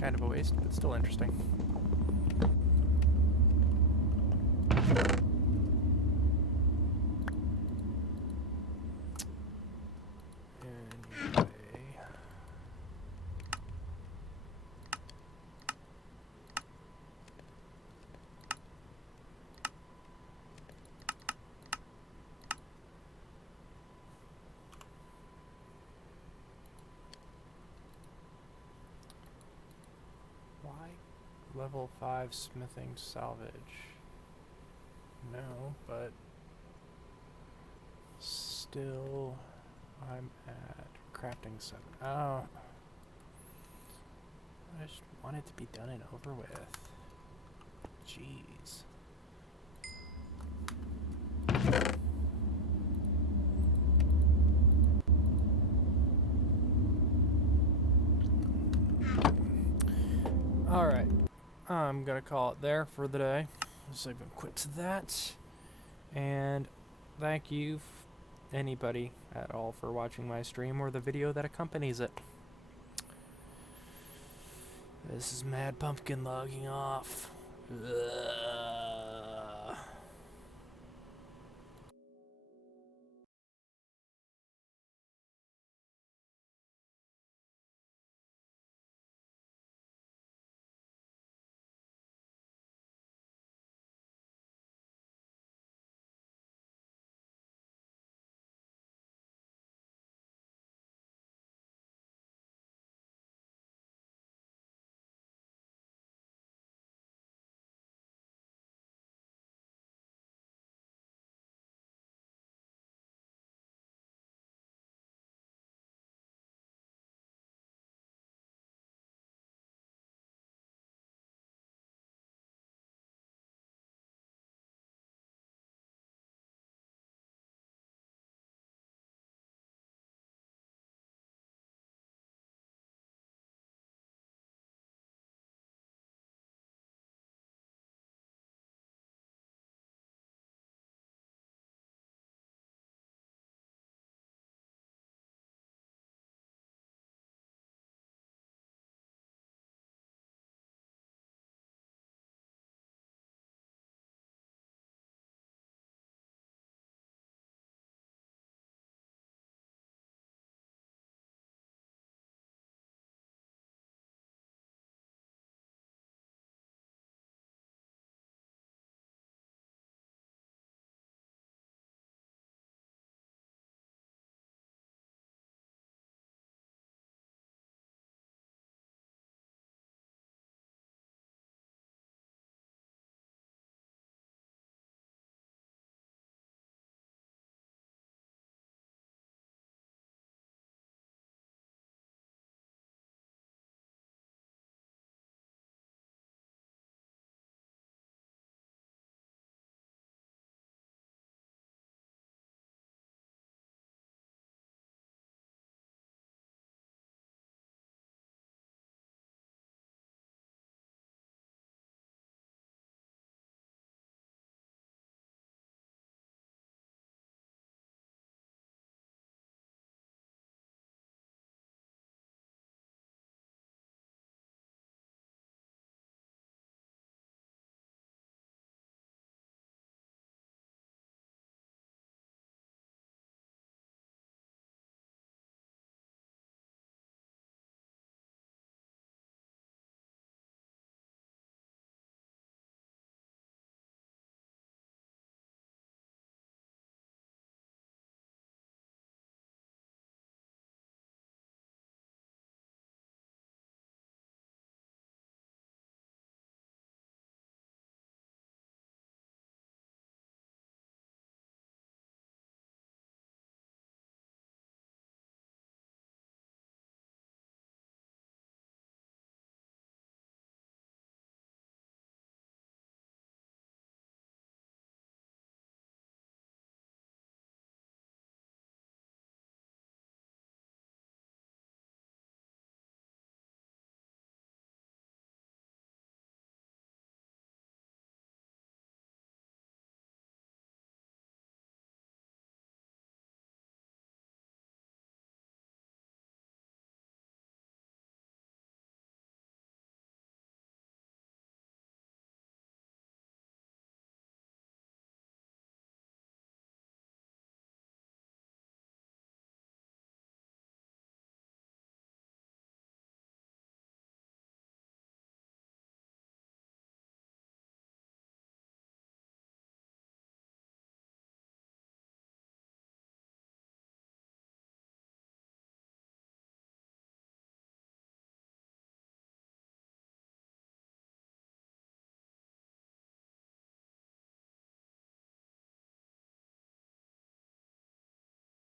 Kind of a waste, but still interesting. Anyway. Level 5 smithing salvage. No, but still I'm at crafting 7. Oh. I just want it to be done and over with. Jeez. Alright. I'm gonna call it there for the day. So I'm gonna quit to that. And thank you, anybody at all, for watching my stream or the video that accompanies it. This is Mad Pumpkin logging off. Ugh.